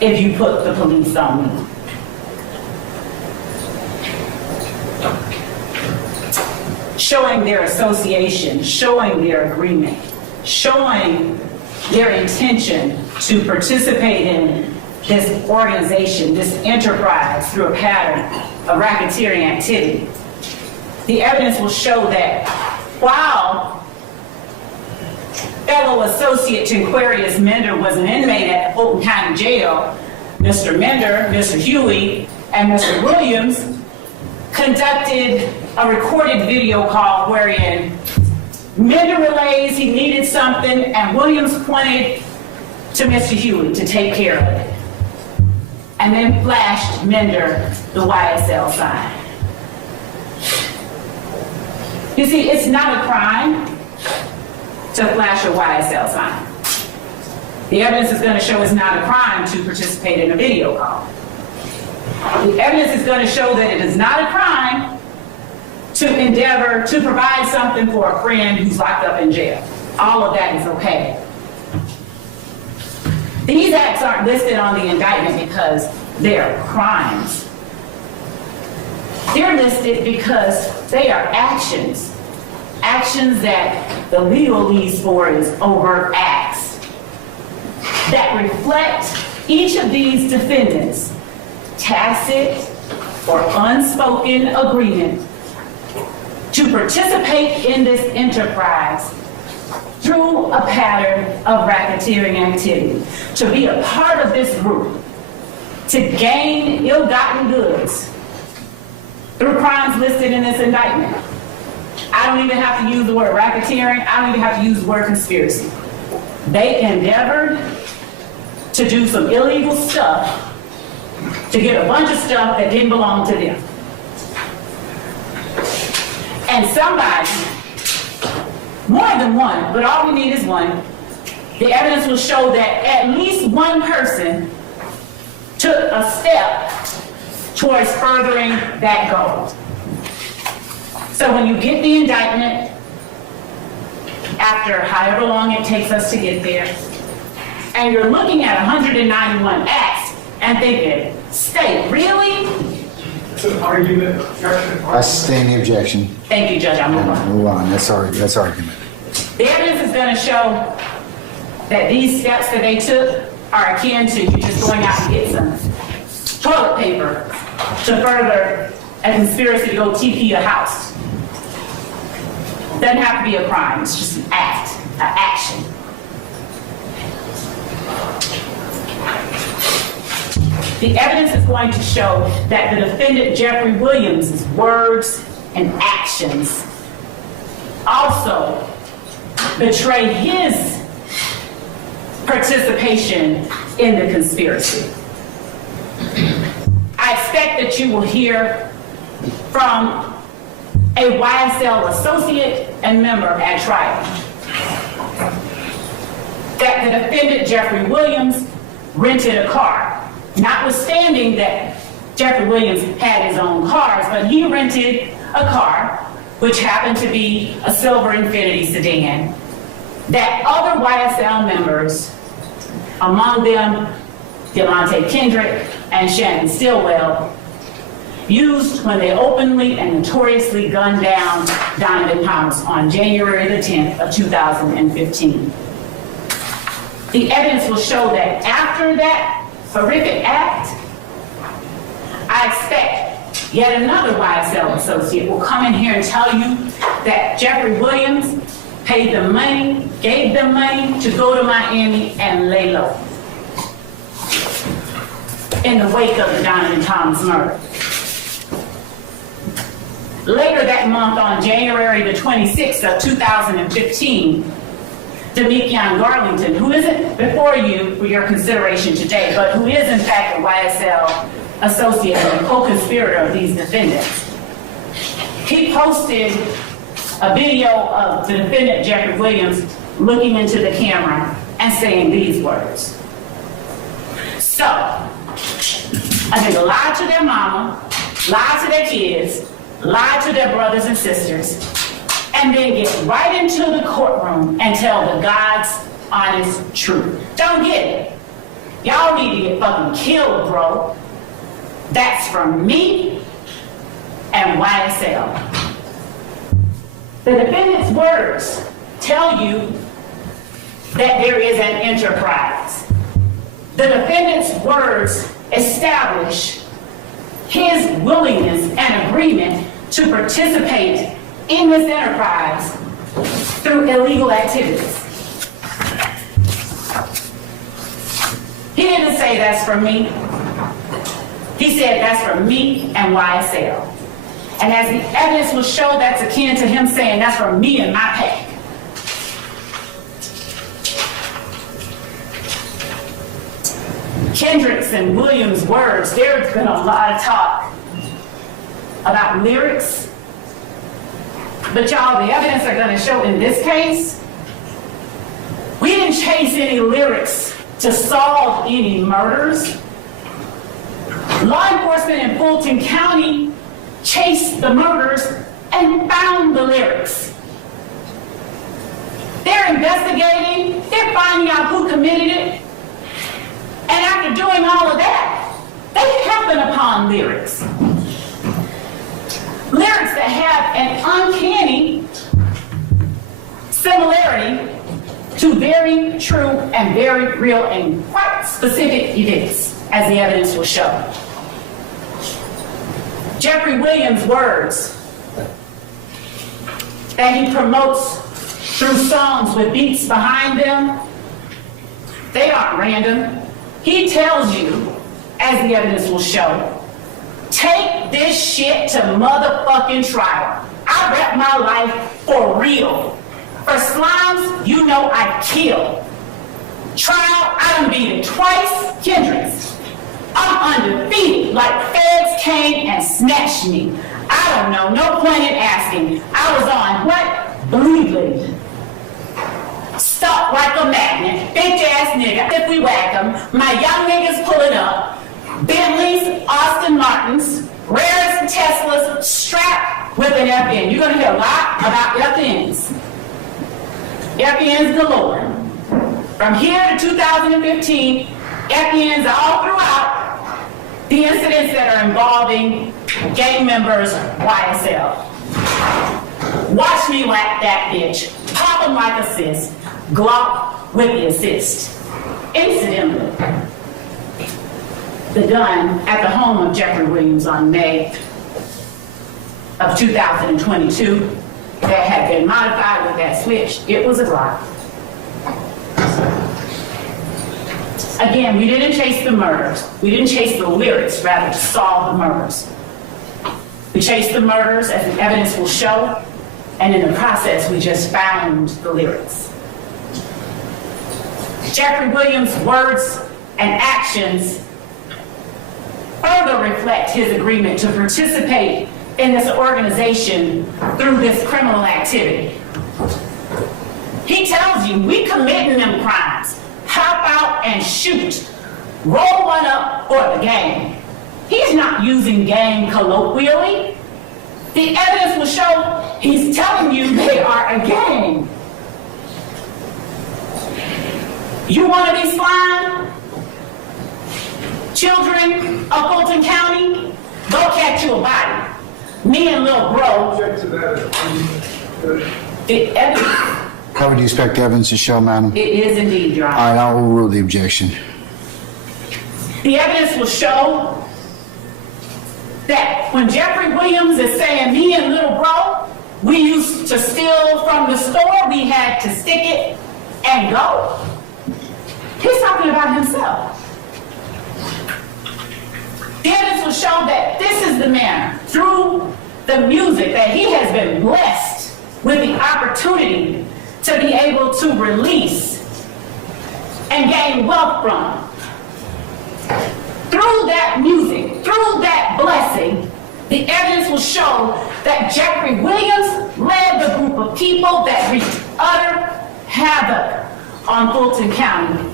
if you put the police on me." Showing their association, showing their agreement, showing their intention to participate in this organization, this enterprise through a pattern of racketeering activity. The evidence will show that while fellow associate Tinquarius Mender was an inmate at the Fulton County Jail, Mr. Mender, Mr. Huey, and Mr. Williams conducted a recorded video call wherein Mender relays he needed something and Williams pointed to Mr. Huey to take care of it, and then flashed Mender the YSL sign. You see, it's not a crime to flash a YSL sign. The evidence is going to show it's not a crime to participate in a video call. The evidence is going to show that it is not a crime to endeavor to provide something for a friend who's locked up in jail. All of that is okay. These acts aren't listed on the indictment because they're crimes. They're listed because they are actions. Actions that the legalese for is overt acts that reflect each of these defendants' tacit or unspoken agreement to participate in this enterprise through a pattern of racketeering activity, to be a part of this group, to gain ill-gotten goods through crimes listed in this indictment. I don't even have to use the word racketeering. I don't even have to use the word conspiracy. They endeavored to do some illegal stuff to get a bunch of stuff that didn't belong to them. And somebody, more than one, but all we need is one, the evidence will show that at least one person took a step towards furthering that goal. So when you get the indictment, after however long it takes us to get there, and you're looking at 191 acts and thinking, state, really? It's an argument, objection. I sustain the objection. Thank you, Judge. I'll move on. Move on, that's argument. The evidence is going to show that these steps that they took are akin to you just going out and get some toilet paper to further a conspiracy to go TP a house. Doesn't have to be a crime, it's just an act, an action. The evidence is going to show that the defendant Jeffrey Williams' words and actions also betray his participation in the conspiracy. I expect that you will hear from a YSL associate and member at trial that the defendant Jeffrey Williams rented a car, notwithstanding that Jeffrey Williams had his own cars, but he rented a car which happened to be a silver Infiniti sedan that other YSL members, among them Delonte Kendrick and Shannon Stillwell, used when they openly and notoriously gunned down Donovan Thomas on January the 10th of 2015. The evidence will show that after that horrific act, I expect yet another YSL associate will come in here and tell you that Jeffrey Williams paid them money, gave them money to go to Miami and lay low in the wake of the Donovan Thomas murder. Later that month, on January the 26th of 2015, Demikion Garlington, who isn't before you for your consideration today, but who is in fact a YSL associate and co-conspirator of these defendants, he posted a video of the defendant Jeffrey Williams looking into the camera and saying these words. So, I think lie to their mama, lie to their kids, lie to their brothers and sisters, and then get right into the courtroom and tell the God's honest truth. Don't get it. Y'all need to get fucking killed, bro. That's from me and YSL. The defendant's words tell you that there is an enterprise. The defendant's words establish his willingness and agreement to participate in this enterprise through illegal activities. He didn't say that's for me. He said that's for me and YSL. And as the evidence will show, that's akin to him saying that's for me and my pack. Kendrick's and Williams' words, there's been a lot of talk about lyrics. But y'all, the evidence are going to show in this case, we didn't chase any lyrics to solve any murders. Law enforcement in Fulton County chased the murders and found the lyrics. They're investigating, they're finding out who committed it. And after doing all of that, they happen upon lyrics. Lyrics that have an uncanny similarity to very true and very real and quite specific events, as the evidence will show. Jeffrey Williams' words that he promotes through songs with beats behind them, they aren't random. He tells you, as the evidence will show, take this shit to motherfucking trial. I rap my life for real. For slimes, you know I kill. Trial, I done beat it twice, Kendrick's. I'm undefeated, like feds came and snatched me. I don't know, no point in asking. I was on what? Bleeding. Stuck like a magnet, bitch ass nigga. If we whack them, my young niggas pulling up. Bentleys, Austin Martins, rarest Teslas, strapped with an FN. You're gonna hear a lot about FNs. FNs galore. From here to 2015, FNs all throughout. The incidents that are involving gang members, YSL. Watch me whack that bitch, pop him like assist, Glock with the assist. Incidentally, the gun at the home of Jeffrey Williams on May of 2022 that had been modified with that switch, it was a Glock. Again, we didn't chase the murders. We didn't chase the lyrics, rather solve the murders. We chased the murders, as the evidence will show, and in the process, we just found the lyrics. Jeffrey Williams' words and actions further reflect his agreement to participate in this organization through this criminal activity. He tells you, we committing them crimes. Hop out and shoot. Roll one up for the gang. He's not using gang colloquially. The evidence will show he's telling you they are a gang. You want to be slime? Children of Fulton County, go catch you a body. Me and Lil Bro. The evidence. How would you expect the evidence to show, madam? It is indeed, Your Honor. All right, I will rule the objection. The evidence will show that when Jeffrey Williams is saying me and Lil Bro, we used to steal from the store, we had to stick it and go. He's talking about himself. The evidence will show that this is the man, through the music, that he has been blessed with the opportunity to be able to release and gain wealth from. Through that music, through that blessing, the evidence will show that Jeffrey Williams led the group of people that wreaked utter havoc on Fulton County.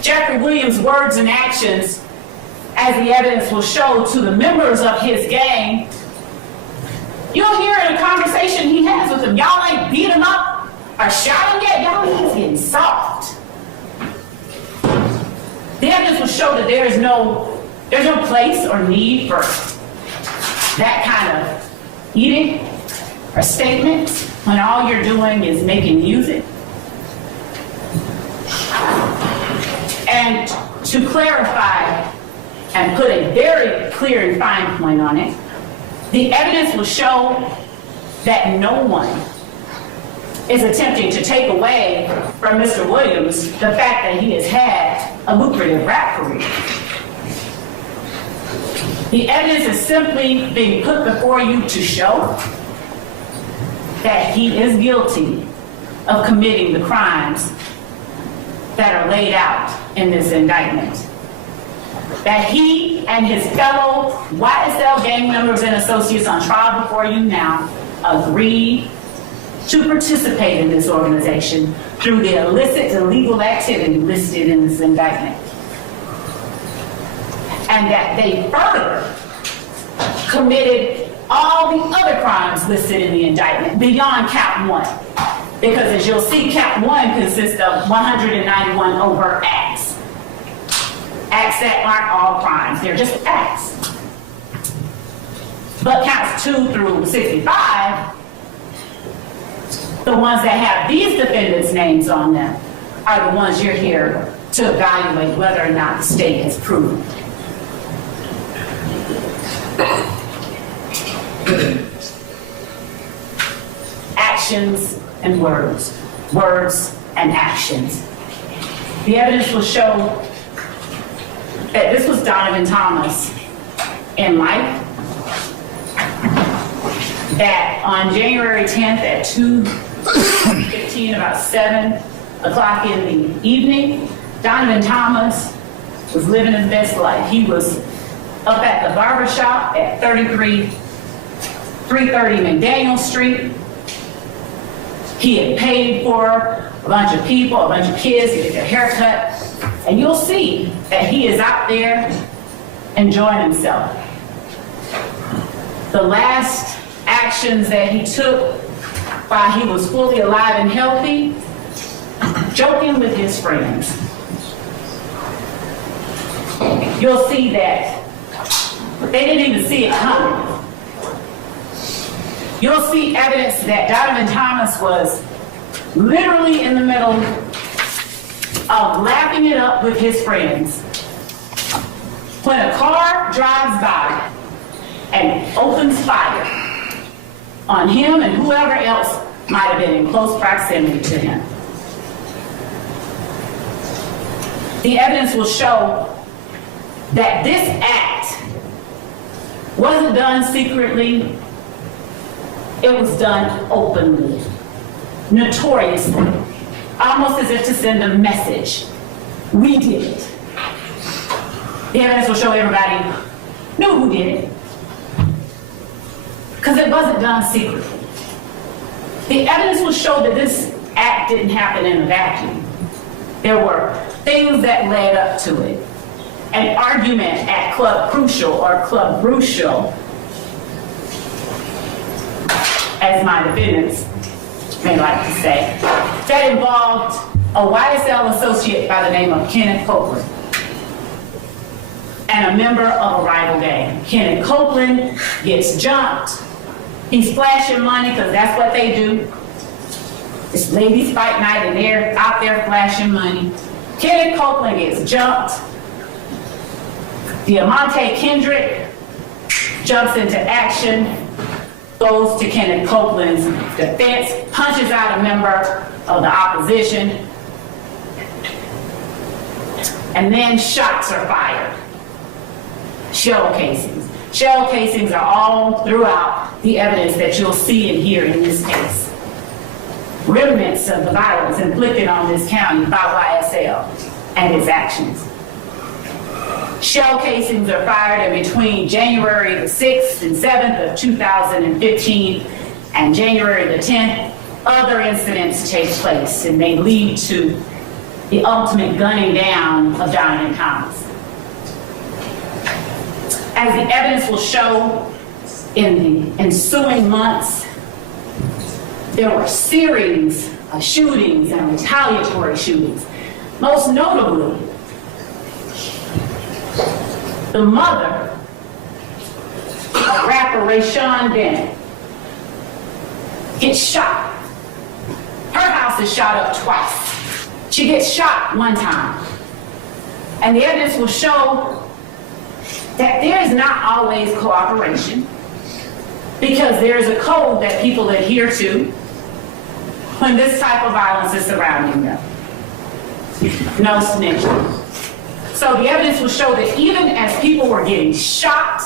Jeffrey Williams' words and actions, as the evidence will show to the members of his gang, you'll hear in a conversation he has with them, y'all ain't beat him up or shot him yet, y'all is getting soft. The evidence will show that there's no place or need for that kind of eating or statement when all you're doing is making music. And to clarify and put a very clear and fine point on it, the evidence will show that no one is attempting to take away from Mr. Williams the fact that he has had a lucrative rap career. The evidence is simply being put before you to show that he is guilty of committing the crimes that are laid out in this indictment. That he and his fellow YSL gang members and associates on trial before you now agreed to participate in this organization through the illicit illegal activity listed in this indictment. And that they further committed all the other crimes listed in the indictment beyond count one. Because as you'll see, count one consists of 191 overt acts. Acts that aren't all crimes, they're just acts. But counts 2 through 65, the ones that have these defendants' names on them, are the ones you're here to evaluate whether or not the state has proven. Actions and words, words and actions. The evidence will show that this was Donovan Thomas in life, that on January 10th at 2:15, about 7 o'clock in the evening, Donovan Thomas was living his best life. He was up at the barbershop at 330 McDaniel Street. He had paid for a bunch of people, a bunch of kids to get their hair cut. And you'll see that he is out there enjoying himself. The last actions that he took while he was fully alive and healthy, joking with his friends. you'll see that they didn't even see it coming. You'll see evidence that Donovan Thomas was literally in the middle of lapping it up with his friends when a car drives by and opens fire on him and whoever else might have been in close proximity to him. The evidence will show that this act wasn't done secretly, it was done openly, notoriously, almost as if to send a message. We did it. The evidence will show everybody knew who did it, because it wasn't done secretly. The evidence will show that this act didn't happen in a vacuum. There were things that led up to it. An argument at Club Crucial or Club Brucial, as my defendants may like to say, that involved a YSL associate by the name of Kenneth Copeland and a member of a rival gang. Kenneth Copeland gets jumped. He's flashing money because that's what they do. It's ladies' fight night and they're out there flashing money. Kenneth Copeland gets jumped. Diamante Kendrick jumps into action, goes to Kenneth Copeland's defense, punches out a member of the opposition, and then shots are fired. Shell casings. Shell casings are all throughout the evidence that you'll see and hear in this case. Remnants of the violence inflicted on this county by YSL and its actions. Shell casings are fired in between January the 6th and 7th of 2015 and January the 10th. Other incidents take place and they lead to the ultimate gunning down of Donovan Thomas. As the evidence will show, in the ensuing months, there were series of shootings and retaliatory shootings. Most notably, the mother of rapper Rayshawn Bennett gets shot. Her house is shot up twice. She gets shot one time. And the evidence will show that there is not always cooperation, because there is a code that people adhere to when this type of violence is surrounding them. No snitching. So the evidence will show that even as people were getting shot,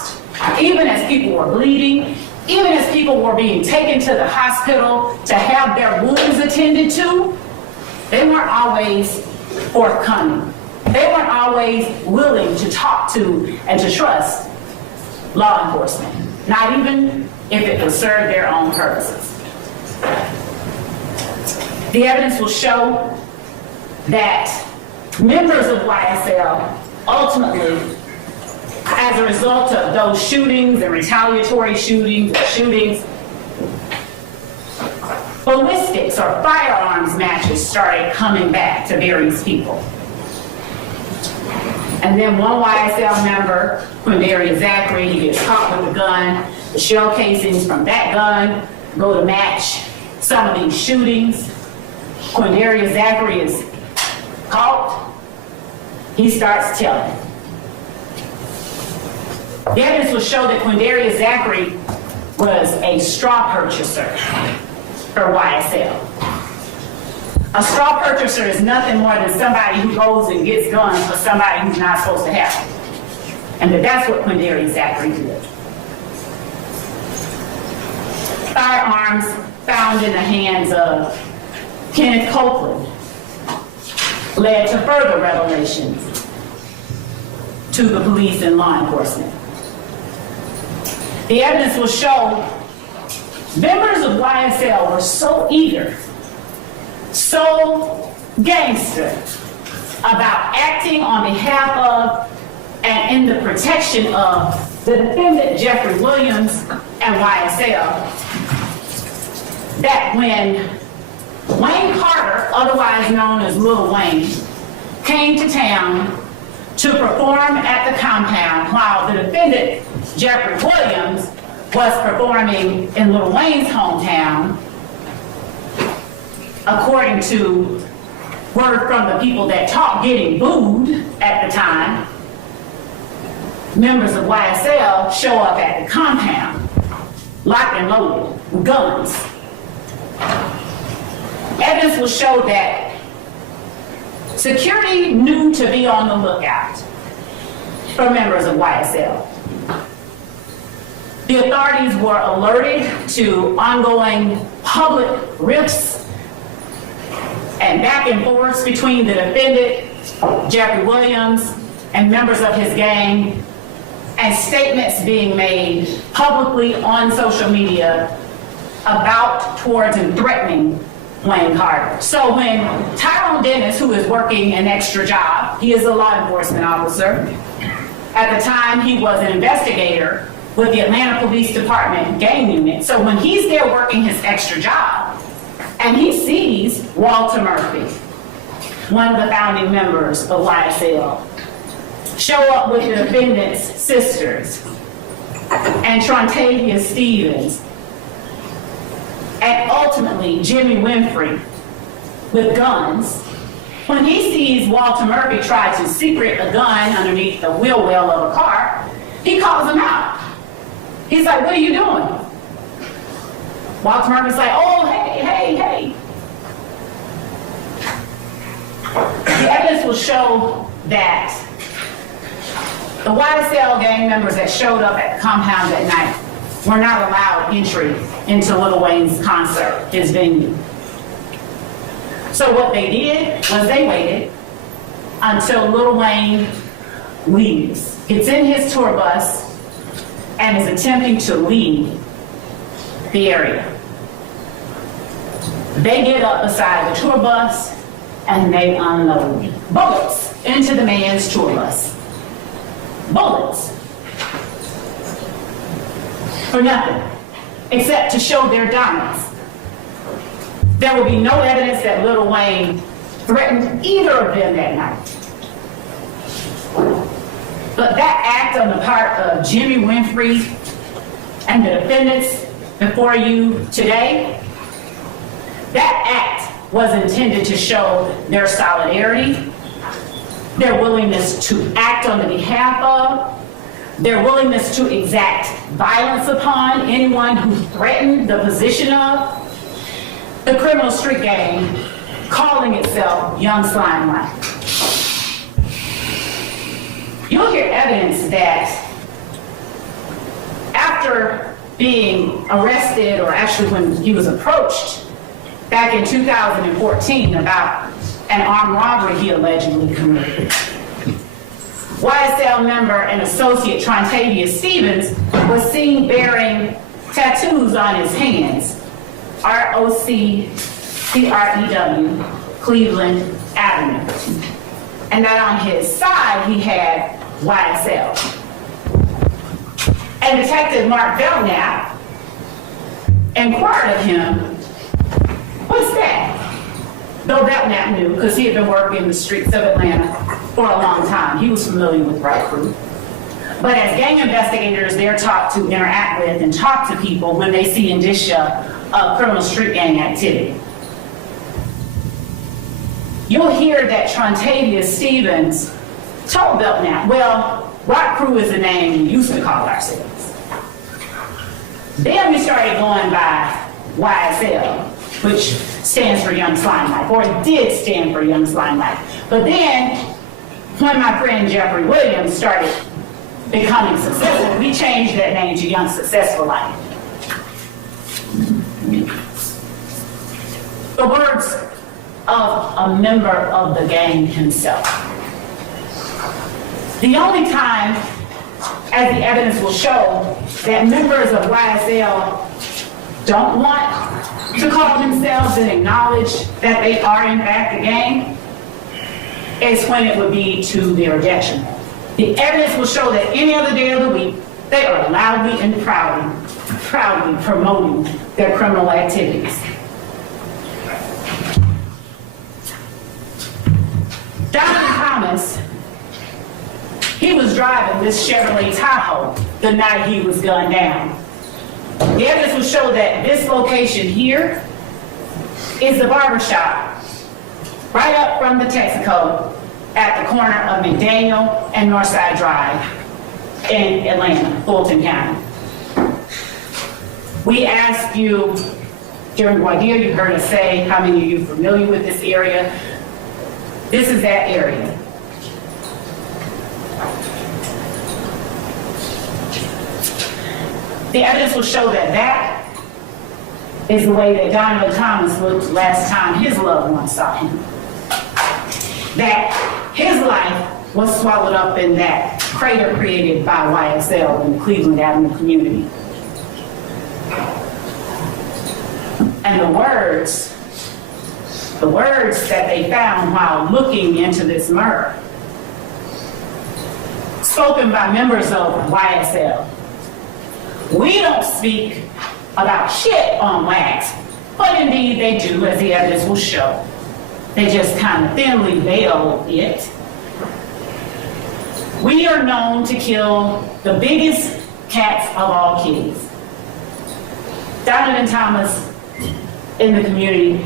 even as people were bleeding, even as people were being taken to the hospital to have their wounds attended to, they weren't always forthcoming. They weren't always willing to talk to and to trust law enforcement, not even if it would serve their own purposes. The evidence will show that members of YSL ultimately, as a result of those shootings and retaliatory shootings, ballistics or firearms matches started coming back to various people. And then one YSL member, Quindarius Zachary, he gets caught with a gun. The shell casings from that gun go to match some of these shootings. Quindarius Zachary is caught. He starts telling. The evidence will show that Quindarius Zachary was a straw purchaser for YSL. A straw purchaser is nothing more than somebody who goes and gets guns for somebody who's not supposed to have them. And that's what Quindarius Zachary did. Firearms found in the hands of Kenneth Copeland led to further revelations to the police and law enforcement. The evidence will show members of YSL were so eager, so gangster about acting on behalf of and in the protection of the defendant Jeffrey Williams and YSL, that when Wayne Carter, otherwise known as Lil Wayne, came to town to perform at the compound while the defendant, Jeffrey Williams, was performing in Lil Wayne's hometown, according to word from the people that talked, getting booed at the time. Members of YSL show up at the compound, locked and loaded with guns. Evidence will show that security knew to be on the lookout for members of YSL. The authorities were alerted to ongoing public rifts and back and forth between the defendant, Jeffrey Williams, and members of his gang, and statements being made publicly on social media about, towards, and threatening Wayne Carter. So when Tyrone Dennis, who is working an extra job, he is a law enforcement officer. At the time, he was an investigator with the Atlanta Police Department gang unit. So when he's there working his extra job, and he sees Walter Murphy, one of the founding members of YSL, show up with the defendant's sisters and Trontavia Stevens, and ultimately Jimmy Winfrey with guns. When he sees Walter Murphy try to secret a gun underneath the wheel well of a car, he calls him out. He's like, "What are you doing?" Walter Murphy's like, "Oh, hey. The evidence will show that the YSL gang members that showed up at the compound that night were not allowed entry into Lil Wayne's concert, his venue. So what they did was they waited until Lil Wayne leaves, gets in his tour bus, and is attempting to leave the area. They get up beside the tour bus and they unload bullets into the man's tour bus. Bullets. For nothing, except to show their dominance. There will be no evidence that Lil Wayne threatened either of them that night. But that act on the part of Jimmy Winfrey and the defendants before you today, that act was intended to show their solidarity, their willingness to act on the behalf of, their willingness to exact violence upon anyone who threatened the position of the criminal street gang calling itself Young Slimelight. You'll hear evidence that after being arrested, or actually when he was approached back in 2014 about an armed robbery he allegedly committed, YSL member and associate Trontavia Stevens was seen bearing tattoos on his hands, ROCCREW, Cleveland Avenue. And that on his side, he had YSL. And Detective Mark Belknap inquired of him, "What's that?" Though Belknap knew, because he had been working the streets of Atlanta for a long time. He was familiar with RICO. But as gang investigators, they're taught to interact with and talk to people when they see indicia of criminal street gang activity. You'll hear that Trontavia Stevens told Belknap, "Well, Rock Crew is the name we used to call ourselves." Then we started going by YSL, which stands for Young Slimelight, or it did stand for Young Slimelight. But then, when my friend Jeffrey Williams started becoming successful, we changed that name to Young Successful Life. The words of a member of the gang himself. The only time, as the evidence will show, that members of YSL don't want to call themselves and acknowledge that they are in fact a gang is when it would be to their detriment. The evidence will show that any other day of the week, they are loudly and proudly promoting their criminal activities. Donovan Thomas He was driving this Chevrolet Tahoe the night he was gunned down. The evidence will show that this location here is the barbershop right up from the Texaco at the corner of McDaniel and Northside Drive in Atlanta, Fulton County. We asked you during voir dire, you heard us say, how many of you are familiar with this area? This is that area. The evidence will show that that is the way that Donovan Thomas looked last time his loved ones saw him. That his life was swallowed up in that crater created by YSL in the Cleveland Avenue community. And the words that they found while looking into this murder, spoken by members of YSL. We don't speak about shit on wax, but indeed they do, as the evidence will show. They just kind of thinly veil it. We are known to kill the biggest cats of all kitties. Donovan Thomas in the community,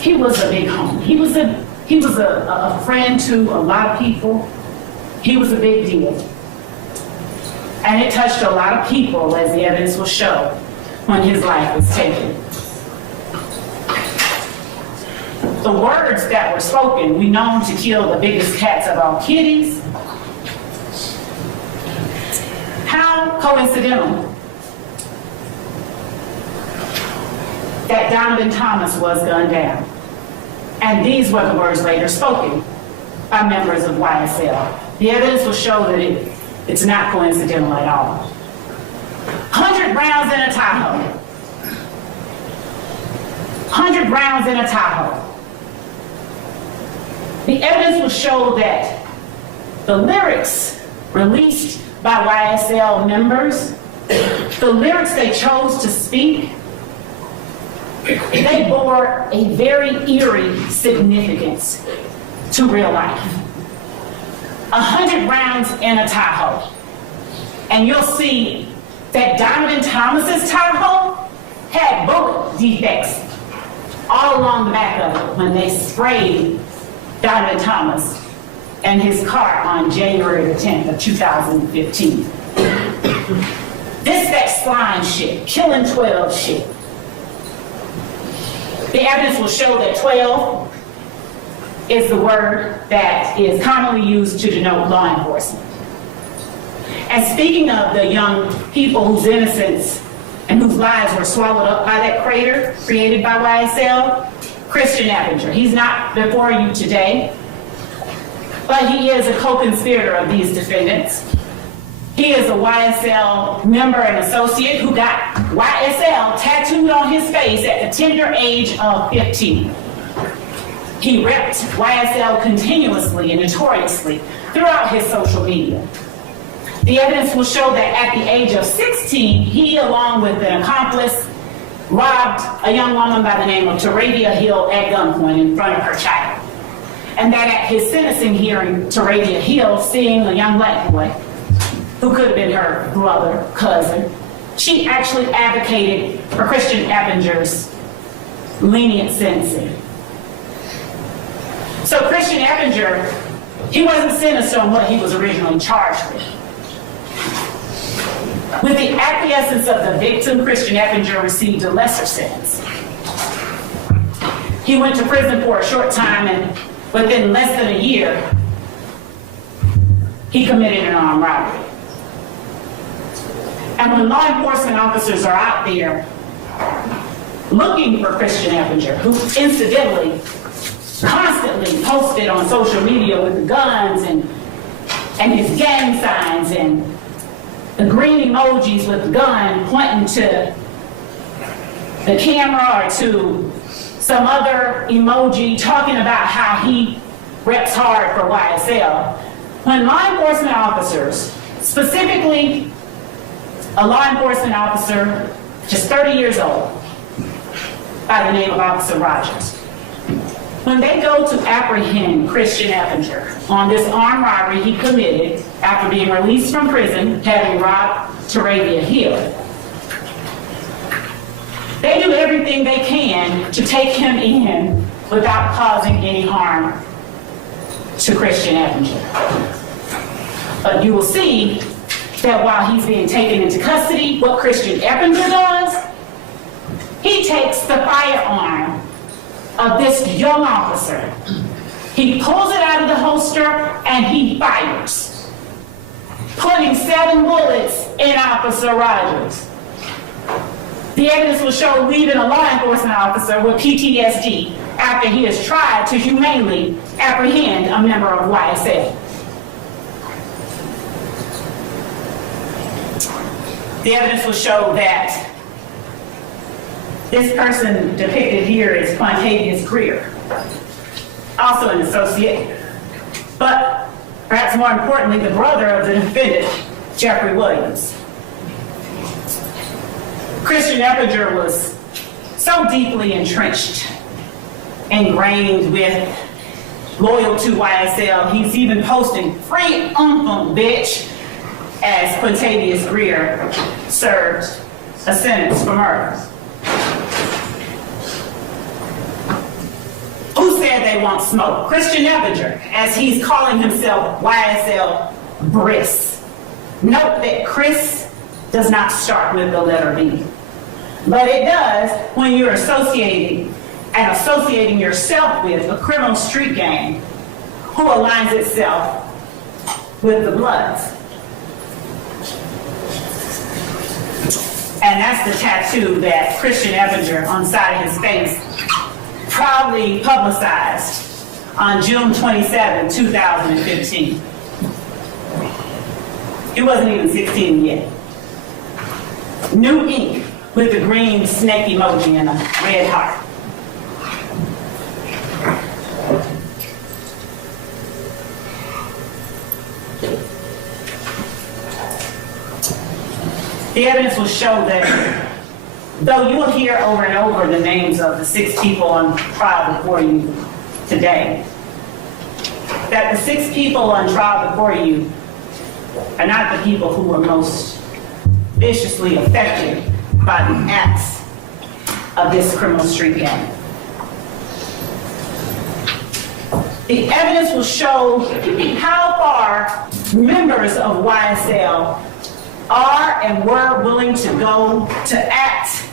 he was a big homie. He was a friend to a lot of people. He was a big deal. And it touched a lot of people, as the evidence will show, when his life was taken. The words that were spoken, we known to kill the biggest cats of all kitties. How coincidental that Donovan Thomas was gunned down. And these were the words later spoken by members of YSL. The evidence will show that it's not coincidental at all. 100 rounds in a Tahoe. 100 rounds in a Tahoe. The evidence will show that the lyrics released by YSL members, the lyrics they chose to speak, they bore a very eerie significance to real life. 100 rounds in a Tahoe. And you'll see that Donovan Thomas's Tahoe had bullet defects all along the back of it when they sprayed Donovan Thomas and his car on January the 10th of 2015. This that slime shit, killing 12 shit. The evidence will show that 12 is the word that is commonly used to denote law enforcement. And speaking of the young people whose innocence and whose lives were swallowed up by that crater created by YSL, Christian Eppinger. He's not before you today, but he is a co-conspirator of these defendants. He is a YSL member and associate who got YSL tattooed on his face at the tender age of 15. He repped YSL continuously and notoriously throughout his social media. The evidence will show that at the age of 16, he, along with an accomplice, robbed a young woman by the name of Taravia Hill at gunpoint in front of her child. And that at his sentencing hearing, Taravia Hill, seeing a young black boy, who could have been her brother, cousin, she actually advocated for Christian Eppinger's lenient sentencing. So Christian Eppinger, he wasn't sentenced on what he was originally charged with. With the acquiescence of the victim, Christian Eppinger received a lesser sentence. He went to prison for a short time, and within less than a year, he committed an armed robbery. And when law enforcement officers are out there looking for Christian Eppinger, who incidentally constantly posted on social media with the guns and his gang signs and the green emojis with the gun pointing to the camera or to some other emoji talking about how he reps hard for YSL. When law enforcement officers, specifically a law enforcement officer just 30 years old by the name of Officer Rogers, When they go to apprehend Christian Eppinger on this armed robbery he committed after being released from prison, having robbed Taravia Hill, they do everything they can to take him in without causing any harm to Christian Eppinger. But you will see that while he's being taken into custody, what Christian Eppinger does, he takes the firearm of this young officer. He pulls it out of the holster and he fires, putting 7 bullets in Officer Rogers. The evidence will show leaving a law enforcement officer with PTSD after he has tried to humanely apprehend a member of YSL. The evidence will show that this person depicted here is Marquavius Greer, also an associate, but perhaps more importantly, the brother of the defendant, Jeffrey Williams. Christian Eppinger was so deeply entrenched, ingrained with, loyal to YSL, he's even posting free bitch as Marquavius Greer served a sentence for murder. Who said they want smoke? Christian Eppinger, as he's calling himself YSL Briss. Note that Chris does not start with the letter B, but it does when you're associating yourself with a criminal street gang who aligns itself with the Bloods. And that's the tattoo that Christian Eppinger on the side of his face proudly publicized on June 27, 2015. He wasn't even 16 yet. New ink with the green snake emoji and a red heart. The evidence will show that though you will hear over and over the names of the 6 people on trial before you today, that the 6 people on trial before you are not the people who were most viciously affected by the acts of this criminal street gang. The evidence will show how far members of YSL are and were willing to go to act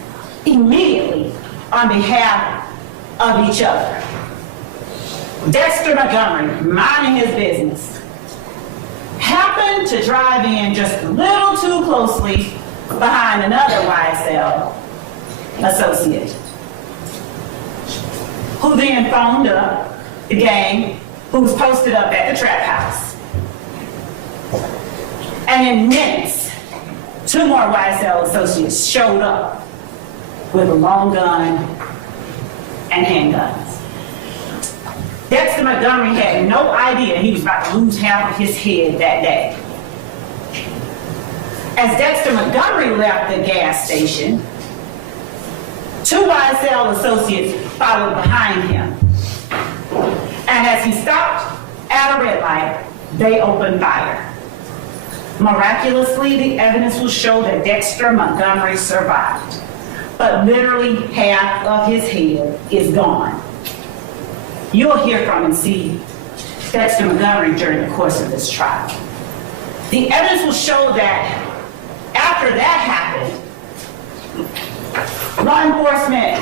immediately on behalf of each other. Dexter Montgomery, minding his business, happened to drive in just a little too closely behind another YSL associate, who then phoned up the gang who was posted up at the trap house. And in minutes, 2 more YSL associates showed up with a long gun and handguns. Dexter Montgomery had no idea he was about to lose half of his head that day. As Dexter Montgomery left the gas station, 2 YSL associates followed behind him. And as he stopped at a red light, they opened fire. Miraculously, the evidence will show that Dexter Montgomery survived, but literally half of his head is gone. You'll hear from and see Dexter Montgomery during the course of this trial. The evidence will show that after that happened, law enforcement,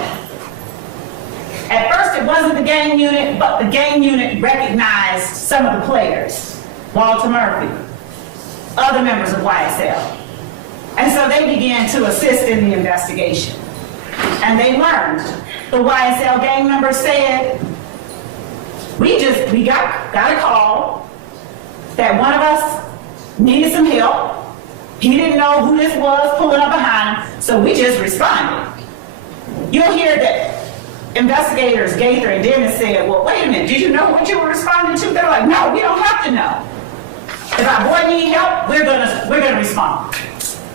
at first it wasn't the gang unit, but the gang unit recognized some of the players, Walter Murphy, other members of YSL. And so they began to assist in the investigation. And they learned, the YSL gang members said, we got a call that one of us needed some help. He didn't know who this was pulling up behind him, so we just responded. You'll hear that investigators Gaither and Dennis said, well, wait a minute, did you know what you were responding to? They're like, no, we don't have to know. If our boy needs help, we're gonna respond.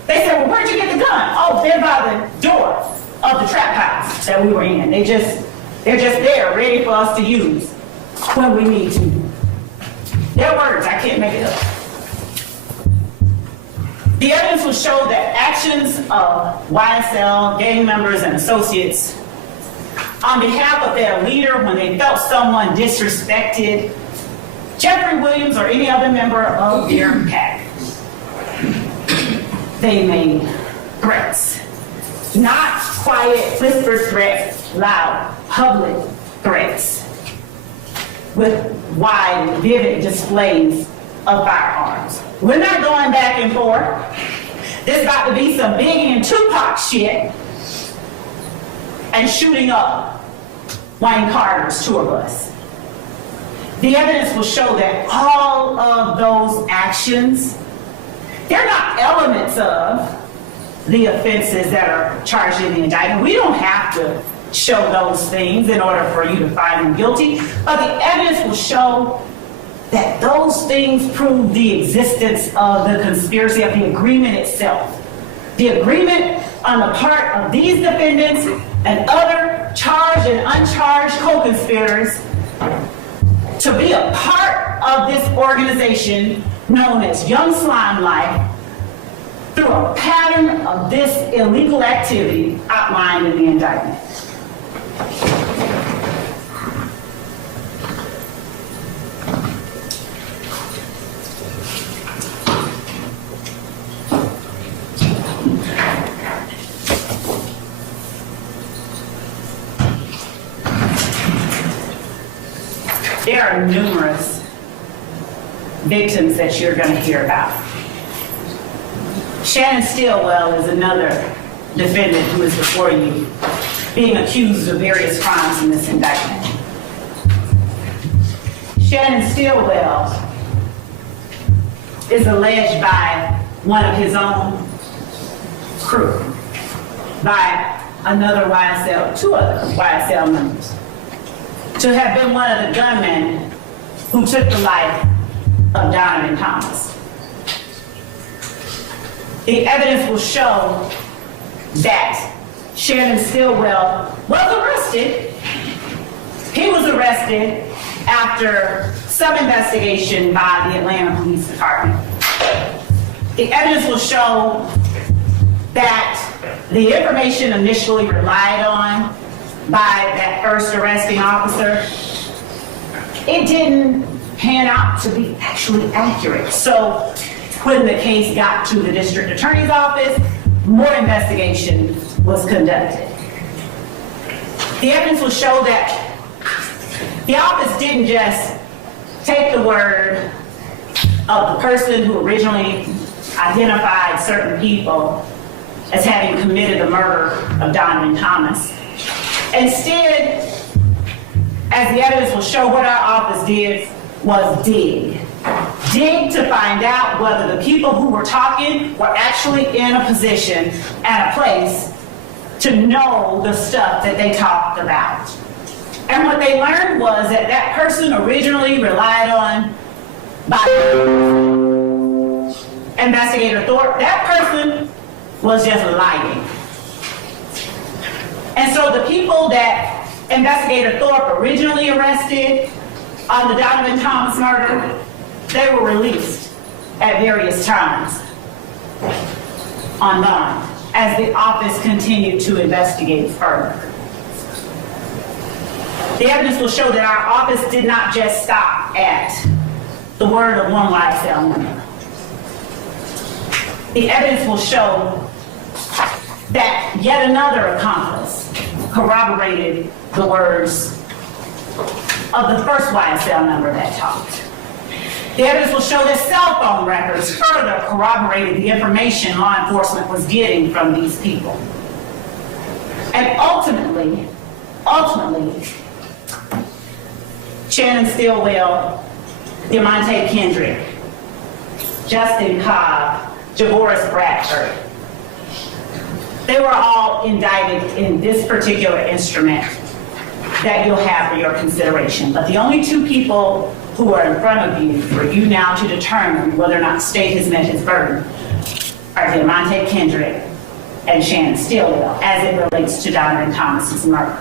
They said, well, where'd you get the gun? Oh, they're by the door of the trap house that we were in. They just They're just there, ready for us to use when we need to. Their words, I can't make it up. The evidence will show that actions of YSL, gang members, and associates on behalf of their leader when they felt someone disrespected Jeffrey Williams or any other member of their pack. They made threats. Not quiet, whispered threats, loud, public threats with wide, vivid displays of firearms. We're not going back and forth. There's about to be some Biggie and Tupac shit and shooting up Wayne Carter's tour bus. The evidence will show that all of those actions, they're not elements of the offenses that are charged in the indictment. We don't have to show those things in order for you to find them guilty, but the evidence will show that those things prove the existence of the conspiracy, of the agreement itself. The agreement on the part of these defendants and other charged and uncharged co-conspirators to be a part of this organization known as Young Slime Life through a pattern of this illegal activity outlined in the indictment. There are numerous victims that you're going to hear about. Shannon Stillwell is another defendant who is before you, being accused of various crimes in this indictment. Shannon Stillwell is alleged by one of his own crew, by another YSL, two other YSL members, to have been one of the gunmen who took the life of Donovan Thomas. The evidence will show that Shannon Stillwell was arrested. He was arrested after some investigation by the Atlanta Police Department. The evidence will show that the information initially relied on by that first arresting officer, it didn't pan out to be actually accurate. So when the case got to the district attorney's office, more investigation was conducted. The evidence will show that the office didn't just take the word of the person who originally identified certain people as having committed the murder of Donovan Thomas. Instead, as the evidence will show, what our office did was dig to find out whether the people who were talking were actually in a position and a place to know the stuff that they talked about. And what they learned was that that person originally relied on by Investigator Thorpe, that person was just lying. And so the people that Investigator Thorpe originally arrested on the Donovan Thomas murder, they were released at various times on bond as the office continued to investigate further. The evidence will show that our office did not just stop at the word of one YSL member. The evidence will show that yet another accomplice corroborated the words of the first YSL member that talked. The evidence will show that cell phone records further corroborated the information law enforcement was getting from these people. And ultimately, Shannon Stillwell, Demonte Kendrick, Justin Cobb, Javoris Bradford, they were all indicted in this particular instrument that you'll have for your consideration. But the only two people who are in front of you for you now to determine whether or not the state has met his burden are Demonte Kendrick and Shannon Stillwell as it relates to Donovan Thomas's murder.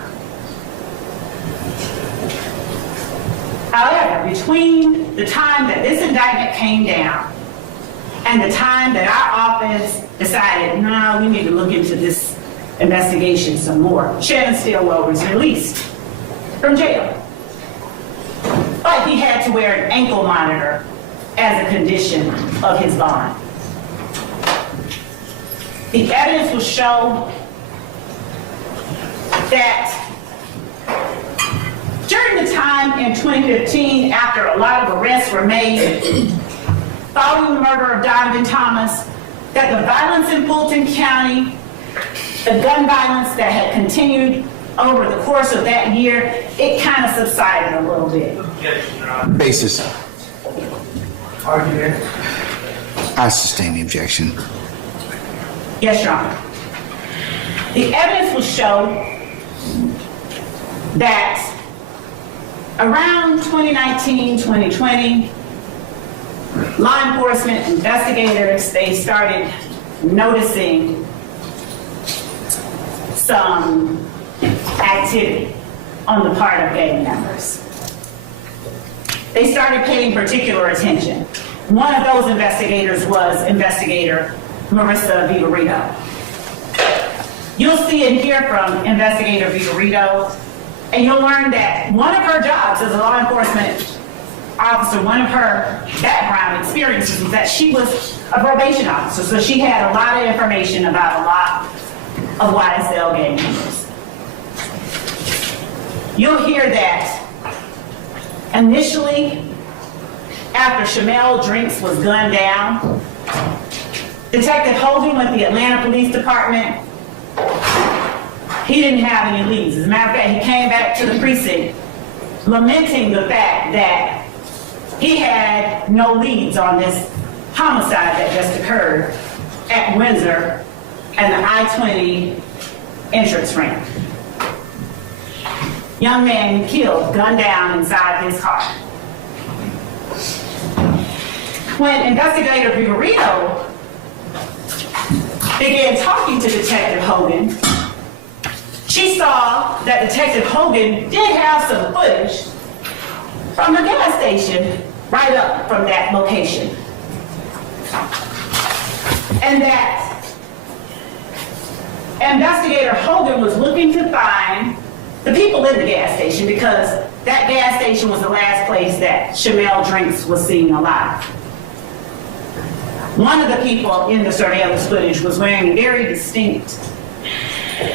However, between the time that this indictment came down and the time that our office decided, no, we need to look into this investigation some more, Shannon Stillwell was released from jail. But he had to wear an ankle monitor as a condition of his bond. The evidence will show that during the time in 2015, after a lot of arrests were made, following the murder of Donovan Thomas, that the violence in Fulton County, the gun violence that had continued over the course of that year, it kind of subsided a little bit. Basis. Argument. I sustain the objection. Yes, Your Honor. The evidence will show that around 2019, 2020, law enforcement investigators, they started noticing some activity on the part of gang members. They started paying particular attention. One of those investigators was investigator Marissa Vivarito. You'll see and hear from investigator Vivarito, and you'll learn that one of her jobs as a law enforcement officer, one of her background experiences was that she was a probation officer, so she had a lot of information about a lot of YSL gang members. You'll hear that initially, after Shamel Drinks was gunned down, Detective Hogan with the Atlanta Police Department, he didn't have any leads. As a matter of fact, he came back to the precinct lamenting the fact that he had no leads on this homicide that just occurred at Windsor and the I-20 entrance ramp. Young man killed, gunned down inside his car. When investigator Vivarito began talking to Detective Hogan, she saw that Detective Hogan did have some footage from the gas station right up from that location. And that investigator Hogan was looking to find the people in the gas station because that gas station was the last place that Shamel Drinks was seen alive. One of the people in the surveillance footage was wearing a very distinct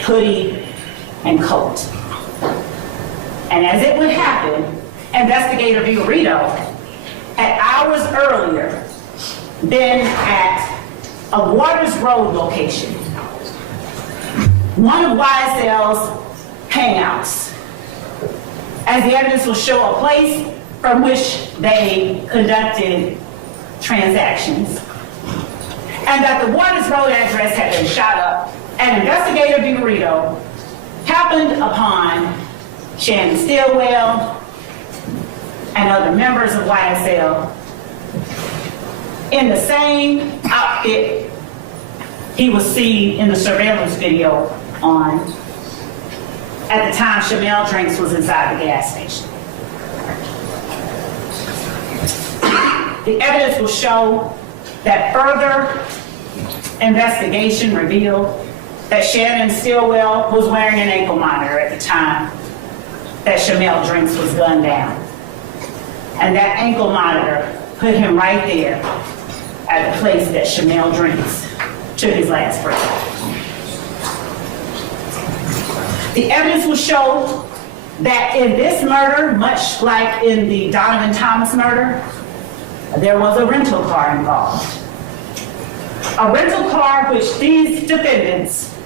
hoodie and coat. And as it would happen, investigator Vivarito had hours earlier been at a Waters Road location, one of YSL's hangouts, as the evidence will show, a place from which they conducted transactions, and that the Waters Road address had been shot up, and investigator Vivarito happened upon Shannon Stillwell and other members of YSL in the same outfit he was seen in the surveillance video on at the time Shamel Drinks was inside the gas station. The evidence will show that further investigation revealed that Shannon Stillwell was wearing an ankle monitor at the time that Shamel Drinks was gunned down. And that ankle monitor put him right there at the place that Shamel Drinks took his last breath. The evidence will show that in this murder, much like in the Donovan Thomas murder, there was a rental car involved. A rental car which these defendants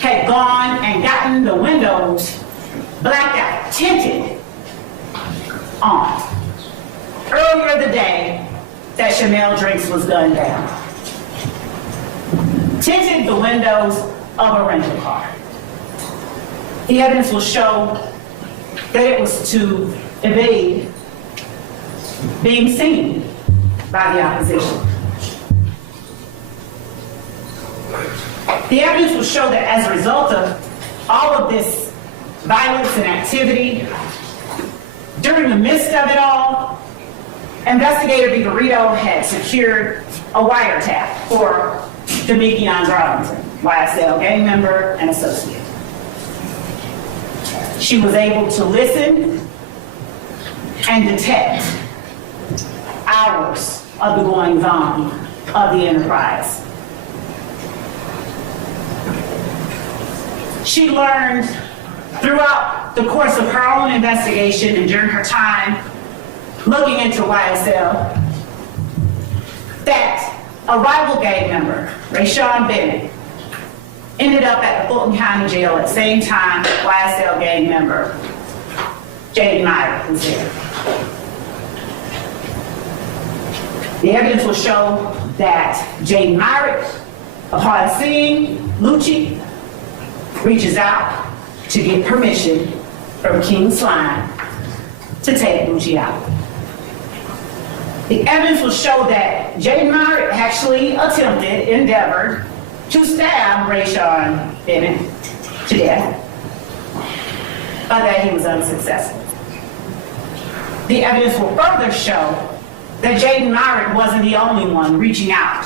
had gone and gotten the windows blacked out, tinted on, earlier the day that Shamel Drinks was gunned down. Tinted the windows of a rental car. The evidence will show that it was to evade being seen by the opposition. The evidence will show that as a result of all of this violence and activity, During the midst of it all, investigator Vigorito had secured a wiretap for Damikion Darlington, YSL gang member and associate. She was able to listen and detect hours of the goings-on of the enterprise. She learned throughout the course of her own investigation and during her time looking into YSL that a rival gang member, Rayshawn Bennett, ended up at the Fulton County Jail at the same time YSL gang member Jaden Myrick was there. The evidence will show that Jaden Myrick, upon seeing Lucci, reaches out to get permission from King Slime to take Lucci out. The evidence will show that Jaden Myrick actually endeavored to stab Rayshawn Bennett to death, but that he was unsuccessful. The evidence will further show that Jaden Myrick wasn't the only one reaching out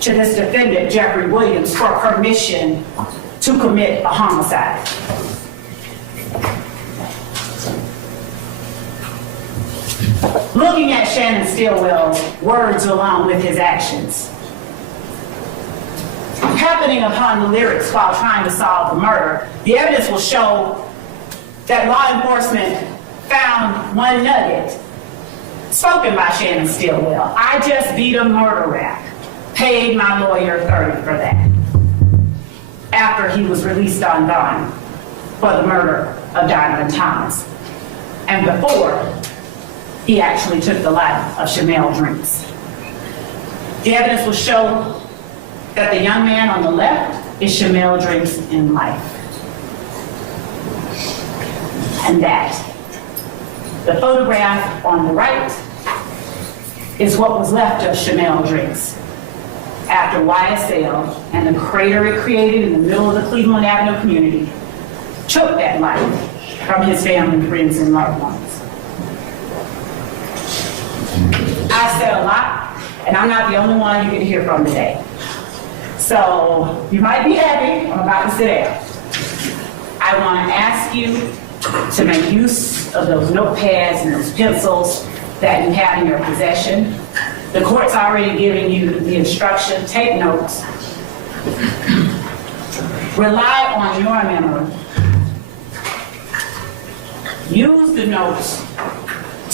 to this defendant, Jeffrey Williams, for permission to commit a homicide. Looking at Shannon Stillwell's words along with his actions, happening upon the lyrics while trying to solve the murder, the evidence will show that law enforcement found one nugget spoken by Shannon Stillwell. I just beat a murder rap, paid my lawyer $30 for that, after he was released on bond for the murder of Donovan Thomas, and before he actually took the life of Shamel Drinks. The evidence will show that the young man on the left is Shamel Drinks in life, and that the photograph on the right is what was left of Shamel Drinks after YSL and the crater it created in the middle of the Cleveland Avenue community took that life from his family, friends, and loved ones. I said a lot, and I'm not the only one you get to hear from today. So you might be happy, I'm about to sit down. I want to ask you to make use of those notepads and those pencils that you have in your possession. The court's already giving you the instruction, take notes. Rely on your memory. Use the notes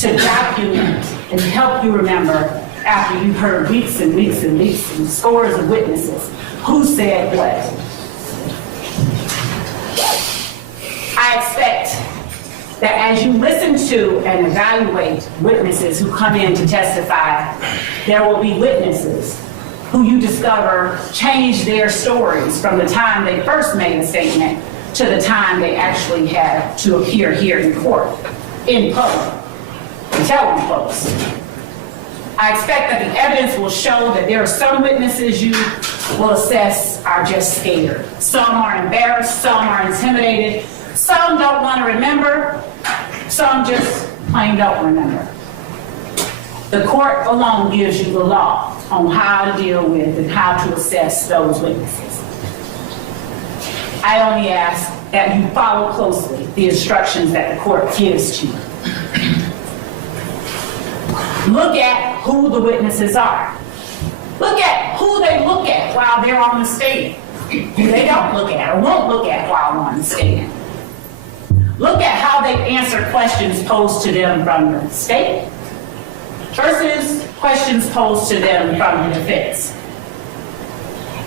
to document and help you remember after you've heard weeks and weeks and weeks and scores of witnesses who said what. I expect that as you listen to and evaluate witnesses who come in to testify, there will be witnesses who you discover changed their stories from the time they first made a statement to the time they actually had to appear here in court, in public, and telling folks. I expect that the evidence will show that there are some witnesses you will assess are just scared. Some are embarrassed, some are intimidated, some don't want to remember, some just plain don't remember. The court alone gives you the law on how to deal with and how to assess those witnesses. I only ask that you follow closely the instructions that the court gives to you. Look at who the witnesses are. Look at who they look at while they're on the stand, who they don't look at or won't look at while on the stand. Look at how they answer questions posed to them from the state versus questions posed to them from the defense.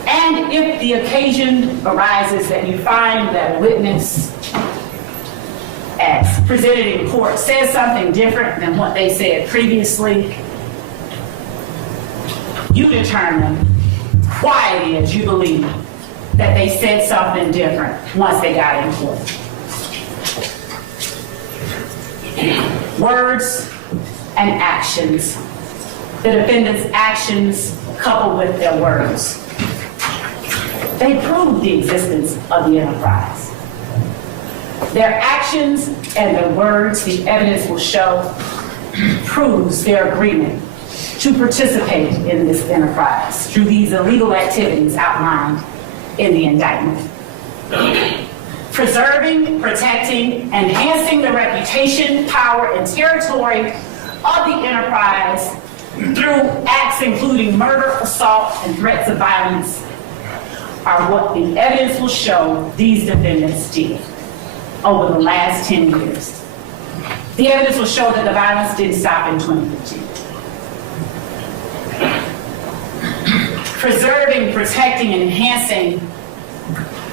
And if the occasion arises that you find that a witness, as presented in court, says something different than what they said previously, you determine why it is you believe that they said something different once they got in court. Words and actions. The defendant's actions coupled with their words. They prove the existence of the enterprise. Their actions and their words, the evidence will show, proves their agreement to participate in this enterprise through these illegal activities outlined in the indictment. Preserving, protecting, enhancing the reputation, power, and territory of the enterprise through acts including murder, assault, and threats of violence are what the evidence will show these defendants did over the last 10 years. The evidence will show that the violence didn't stop in 2015. Preserving, protecting, and enhancing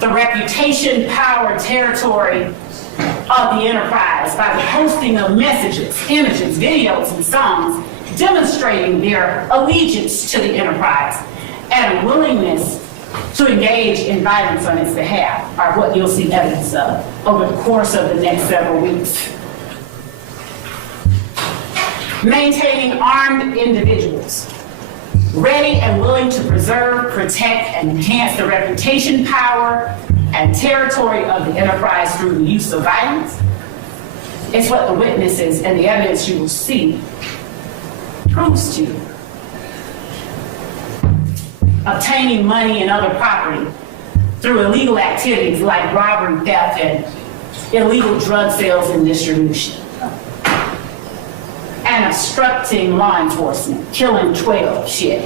the reputation, power, territory of the enterprise by the posting of messages, images, videos, and songs demonstrating their allegiance to the enterprise and a willingness to engage in violence on its behalf are what you'll see evidence of over the course of the next several weeks. Maintaining armed individuals, ready and willing to preserve, protect, and enhance the reputation, power, and territory of the enterprise through the use of violence. It's what the witnesses and the evidence you will see proves to you. Obtaining money and other property through illegal activities like robbery, theft, and illegal drug sales and distribution. And obstructing law enforcement, killing 12 shit.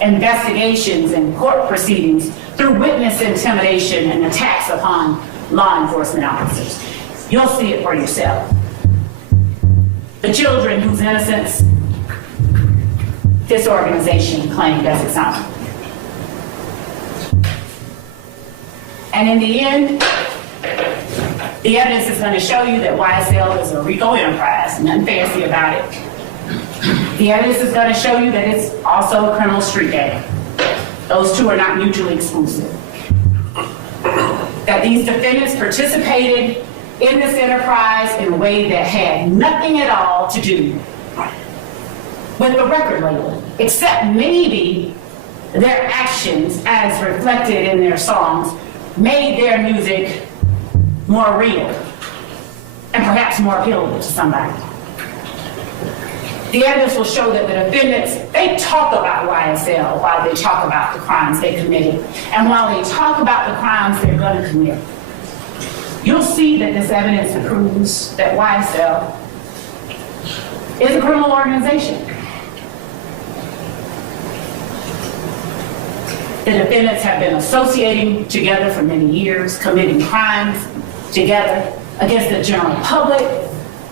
Investigations and court proceedings through witness intimidation and attacks upon law enforcement officers. You'll see it for yourself. The children whose innocence this organization claimed as its own. And in the end, the evidence is going to show you that YSL is a RICO enterprise, nothing fancy about it. The evidence is going to show you that it's also a criminal street gang. Those two are not mutually exclusive. That these defendants participated in this enterprise in a way that had nothing at all to do with the record label, except maybe their actions as reflected in their songs made their music more real and perhaps more appealing to somebody. The evidence will show that the defendants, they talk about YSL while they talk about the crimes they committed. And while they talk about the crimes they're going to commit, you'll see that this evidence proves that YSL is a criminal organization. The defendants have been associating together for many years, committing crimes together against the general public,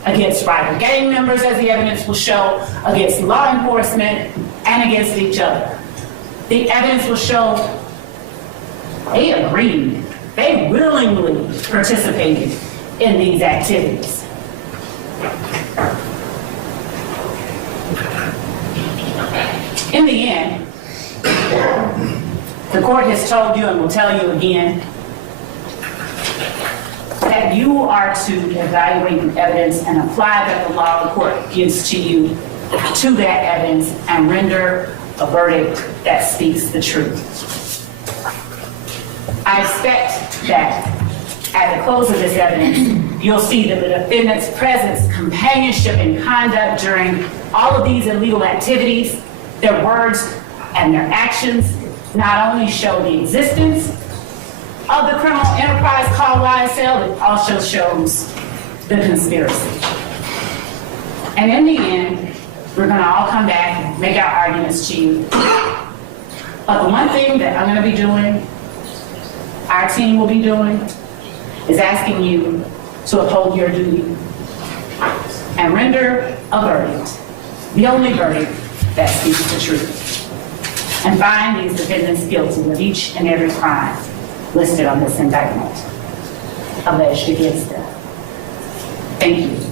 against rival gang members, as the evidence will show, against law enforcement, and against each other. The evidence will show they agreed, they willingly participated in these activities. In the end, the court has told you and will tell you again that you are to evaluate the evidence and apply that the law the court gives to you to that evidence and render a verdict that speaks the truth. I expect that at the close of this evidence, you'll see that the defendant's presence, companionship, and conduct during all of these illegal activities, their words and their actions, not only show the existence of the criminal enterprise called YSL, it also shows the conspiracy. And in the end, we're going to all come back and make our arguments to you. But the one thing that I'm going to be doing, our team will be doing, is asking you to uphold your duty and render a verdict, the only verdict that speaks the truth, and find these defendants guilty of each and every crime listed on this indictment alleged against them. Thank you.